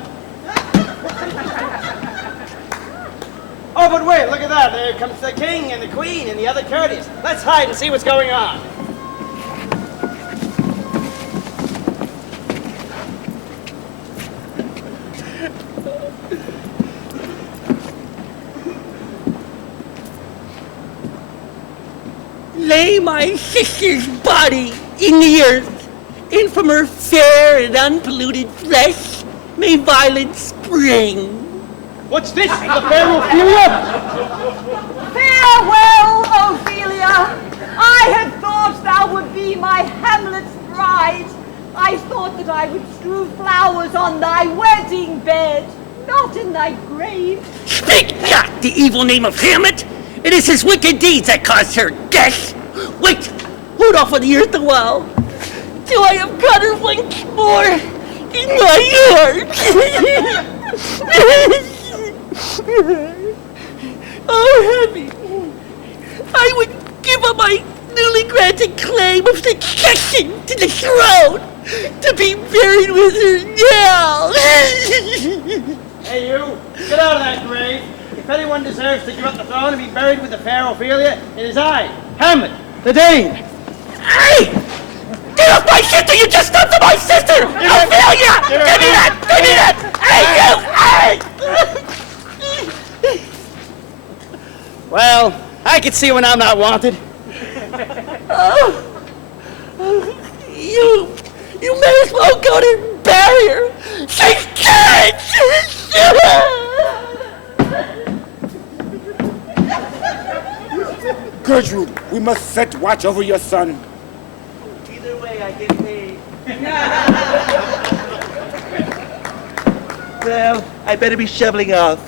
Oh, but wait, look at that. There comes the king and the queen and the other courtiers. Let's hide and see what's going on. Lay my sister's body in the earth, and from her fair and unpolluted flesh may violence spring. What's this? The fair Ophelia? Farewell, Ophelia. I had thought thou would be my Hamlet's bride. I thought that I would strew flowers on thy wedding bed, not in thy grave. Speak not the evil name of Hamlet. It is his wicked deeds that caused her death. Wait, hold off on the earth a while, till I have got her once more in my heart. Oh, heavy! I would give up my newly granted claim of succession to the throne to be buried with her now. Hey, you! Get out of that grave! If anyone deserves to give up the throne and be buried with the fair Ophelia, it is I, Hamlet, the Dane. Hey! Get off my sister! You just stepped on my sister! Ophelia! Give me that! Give me that! Hey, you! Hey! Well, I can see when I'm not wanted. You may as well go to bury her. She's dead! Gertrude, we must set watch over your son. Either way, I get paid. Well, I better be shoveling off.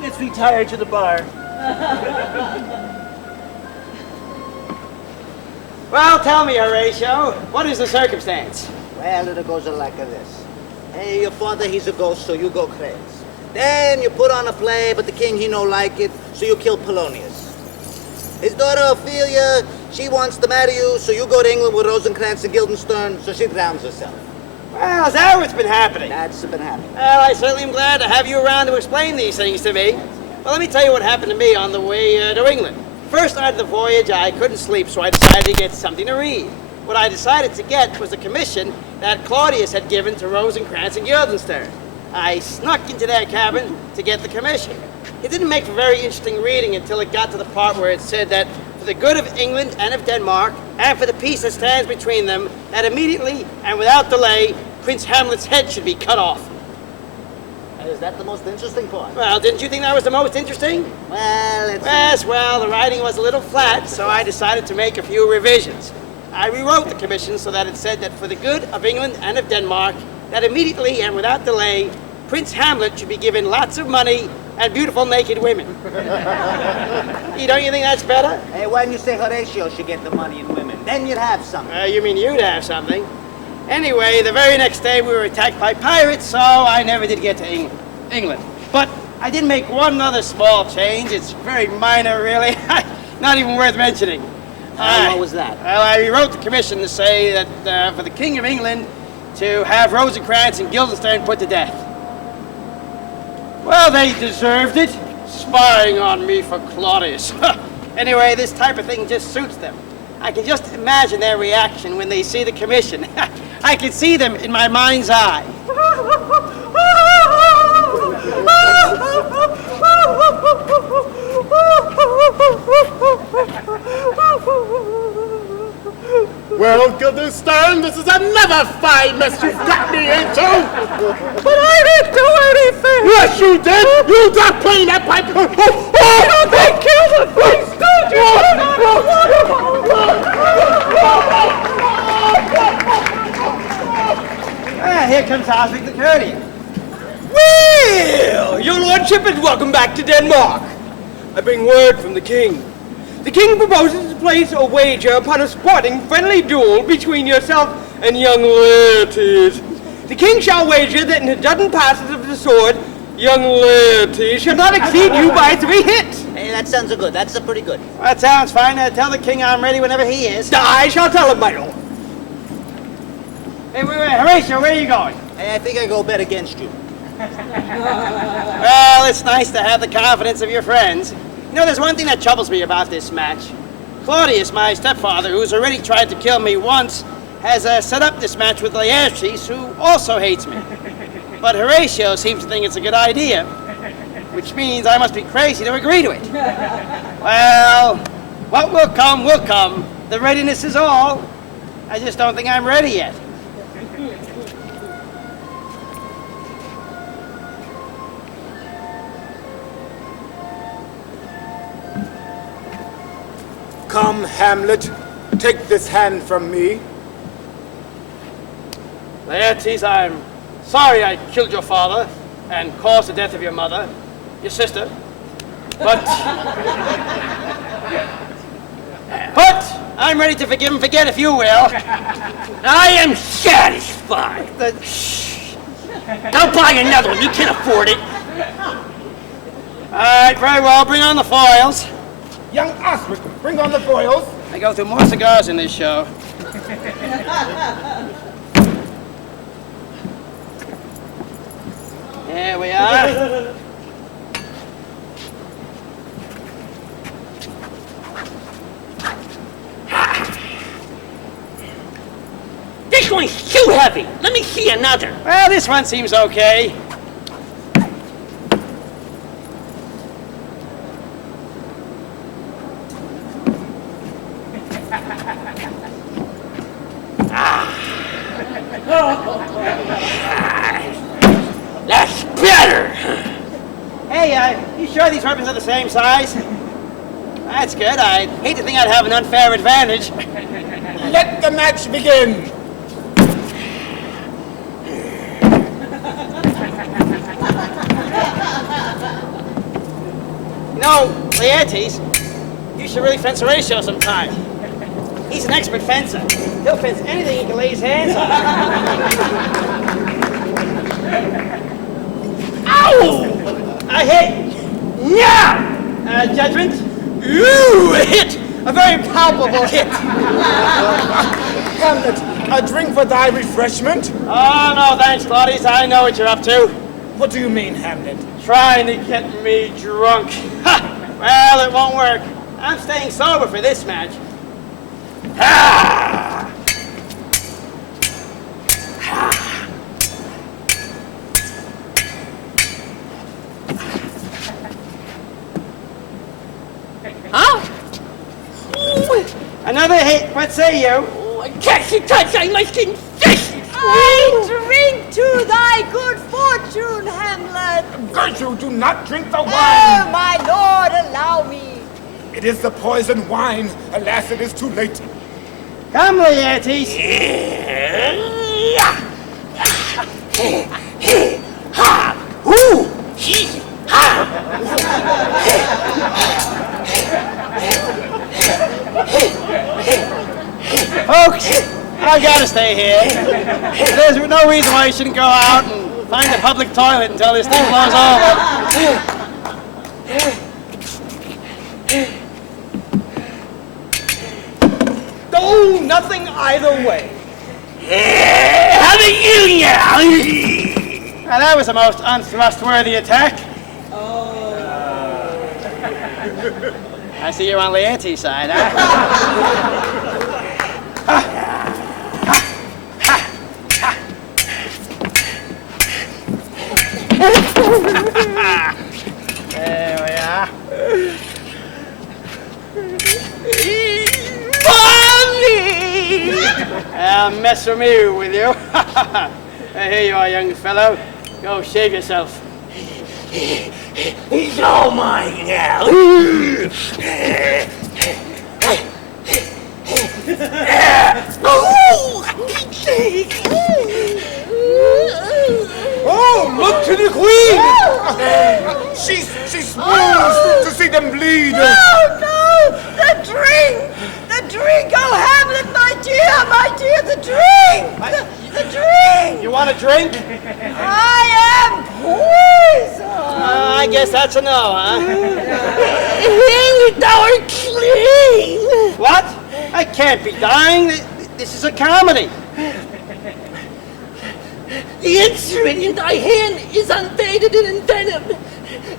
Let's retire to the bar. Well, tell me, Horatio, what is the circumstance? Well, it goes like this. Hey, your father, he's a ghost, so you go crazy. Then you put on a play, but the king, he no like it, so you kill Polonius. His daughter, Ophelia, she wants to marry you, so you go to England with Rosencrantz and Guildenstern, so she drowns herself. Well, is that what's been happening? That's been happening. Well, I certainly am glad to have you around to explain these things to me. Well, let me tell you what happened to me on the way to England. First night of the voyage, I couldn't sleep, so I decided to get something to read. What I decided to get was a commission that Claudius had given to Rosencrantz and Guildenstern. I snuck into their cabin to get the commission. It didn't make for very interesting reading until it got to the part where it said that for the good of England and of Denmark, and for the peace that stands between them, that immediately and without delay, Prince Hamlet's head should be cut off. Is that the most interesting part? Well, didn't you think that was the most interesting? Well, it's... Yes, well, the writing was a little flat, so I decided to make a few revisions. I rewrote the commission so that it said that for the good of England and of Denmark, that immediately and without delay, Prince Hamlet should be given lots of money and beautiful naked women. Don't you think that's better? Hey, why don't you say Horatio should get the money and women? Then you'd have something. You mean you'd have something? Anyway, the very next day we were attacked by pirates, so I never did get to England. But I did make one other small change. It's very minor, really. Not even worth mentioning. What was that? Well, I rewrote the commission to say that for the King of England to have Rosencrantz and Guildenstern put to death. Well, they deserved it, spying on me for Claudius. Anyway, this type of thing just suits them. I can just imagine their reaction when they see the commission. I can see them in my mind's eye. Well, Guildenstern, this is another fine mess you've got me into! But I didn't do anything! Yes, you did! You got playing that pipe! They killed the priest, Here comes Osric the Courtier. Well, your lordship, and welcome back to Denmark. I bring word from the king. The king proposes to place a wager upon a sporting, friendly duel between yourself and young Laertes. The king shall wager that in a dozen passes of the sword, young Laertes shall not exceed you by 3 hits. Hey, that sounds good. That's pretty good. That sounds fine. Tell the king I'm ready whenever he is. I shall tell him, my lord. Hey, wait, Horatio, where are you going? Hey, I think I go bet against you. Well, it's nice to have the confidence of your friends. You know, there's one thing that troubles me about this match. Claudius, my stepfather, who's already tried to kill me once, has set up this match with Laertes, who also hates me. But Horatio seems to think it's a good idea, which means I must be crazy to agree to it. Well, what will come, will come. The readiness is all. I just don't think I'm ready yet. Come, Hamlet, take this hand from me. Laertes, I'm sorry I killed your father and caused the death of your mother, your sister, but I'm ready to forgive and forget if you will. I am satisfied. I'll buy another one. You can afford it. All right, very well. Bring on the foils. Young Osric, bring on the foils. I go through more cigars in this show. There we are. This one's too heavy. Let me see another. Well, this one seems okay. That's better. Hey, you sure these weapons are the same size? That's good. I hate to think I'd have an unfair advantage. Let the match begin. You know, Laertes, you should really fence Horatio sometime. He's an expert fencer. He'll fence anything he can lay his hands on. Ow! I hit. Now! Judgment? You hit! A very palpable hit. Hamlet, a drink for thy refreshment? Oh, no, thanks, Claudius. I know what you're up to. What do you mean, Hamlet? Trying to get me drunk. Ha! Well, it won't work. I'm staying sober for this match. Ah! Huh? Another hit. What say you? Oh, I can't touch. I must insist. I drink to thy good fortune, Hamlet. Gertrude, do not drink the Oh, wine. my lord, allow me. It is the poison wine. Alas, it is too late. Come, Laertes. Folks, I gotta stay here. There's no reason why you shouldn't go out and find a public toilet until this thing blows over. Oh, nothing either way. How about you now? Now, that was the most untrustworthy attack. I see you're on Laertes' side, huh? There we are. I'll mess with me, will you? Here you are, young fellow. Go shave yourself. He's all mine now. Oh, look to the queen! She swoons to see them bleed. No, the drink! The drink! Oh, Hamlet, my dear, the drink! The drink! You want a drink? I am poison! I guess that's a no, huh? Thou art clean. What? I can't be dying. This is a comedy. The instrument in thy hand is unfaded and envenomed.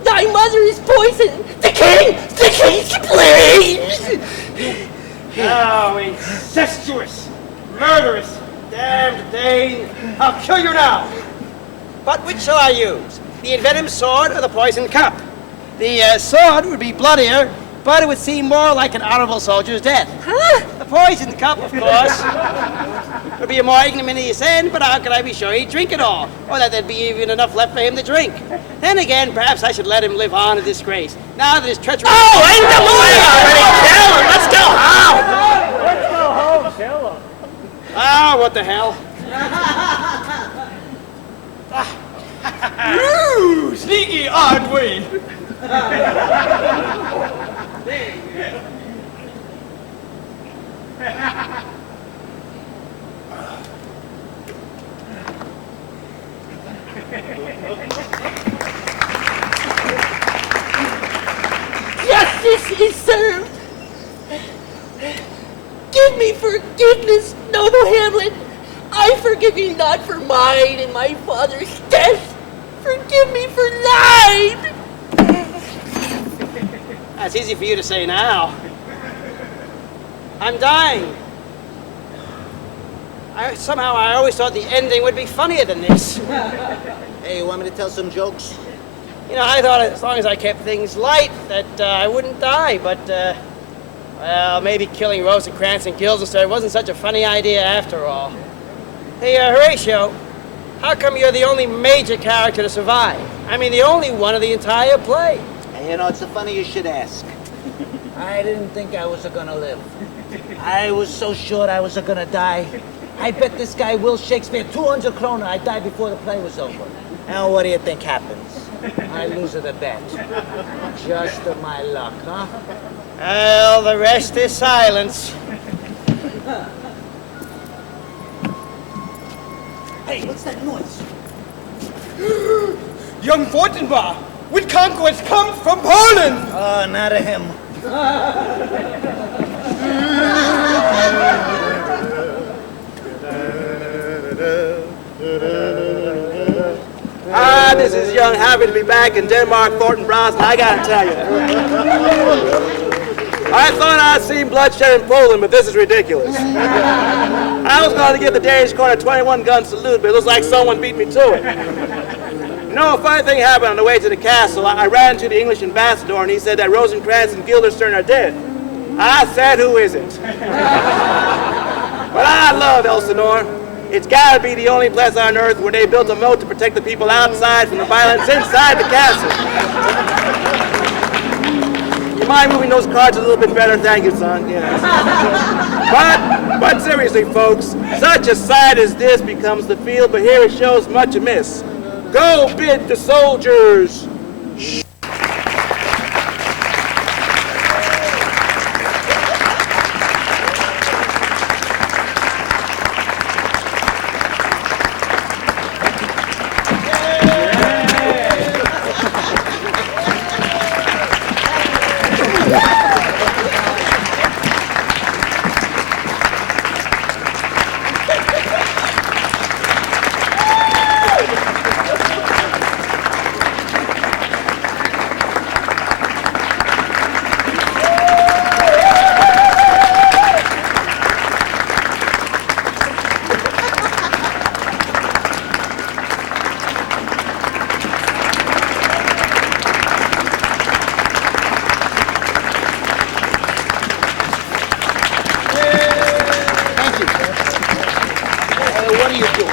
Thy mother is poisoned. The king bleeds. Oh, incestuous, murderous, damned Dane. I'll kill you now. But which shall I use? The envenomed sword or the poisoned cup? The sword would be bloodier, but it would seem more like an honorable soldier's death. The poisoned cup, of course, would be a more ignominious end, but how could I be sure he'd drink it all? Or that there'd be even enough left for him to drink? Then again, perhaps I should let him live on in disgrace. Now that his treachery... Oh, end the way already! Let's go home! Let's go home, kill him. Ah, what the hell? You sneaky Ardway! Justice is served. Give me forgiveness, noble Hamlet. I forgive you not for mine and my father's death. Forgive me for life. That's easy for you to say now. I'm dying. Somehow I always thought the ending would be funnier than this. Hey, you want me to tell some jokes? You know, I thought as long as I kept things light that I wouldn't die, but, well, maybe killing Rosencrantz and Guildenstern wasn't such a funny idea after all. Hey, Horatio, how come you're the only major character to survive? I mean, the only one of the entire play. And you know, it's funny you should ask. I didn't think I was gonna live. I was so sure I was gonna die. I bet this guy, Will Shakespeare, 200 kroner I died before the play was over. Now, what do you think happens? I lose the bet. Just my luck, huh? Well, the rest is silence. Hey, what's that noise? Young Fortinbras, with conquest come from Poland! Oh, not a him. Ah, this is young. Happy to be back in Denmark, Fortinbras, and I gotta tell you. I thought I'd seen bloodshed in Poland, but this is ridiculous. I was going to give the Danish court a 21-gun salute, but it looks like someone beat me to it. You know, a funny thing happened on the way to the castle. I ran into the English ambassador, and he said that Rosencrantz and Guildenstern are dead. I said, who is it? But I love Elsinore. It's got to be the only place on earth where they built a moat to protect the people outside from the violence inside the castle. You mind moving those cards a little bit better? Thank you, son. Yes. But seriously, folks, such a sight as this becomes the field, but here it shows much amiss. Go bid the soldiers. What are you doing?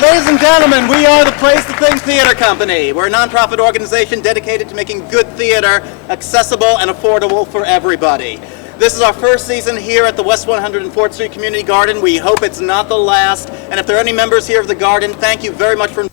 Ladies and gentlemen, we are the Place to Think Theater Company. We're a nonprofit organization dedicated to making good theater accessible and affordable for everybody. This is our first season here at the West 104th Street Community Garden. We hope it's not the last. And if there are any members here of the Garden, thank you very much for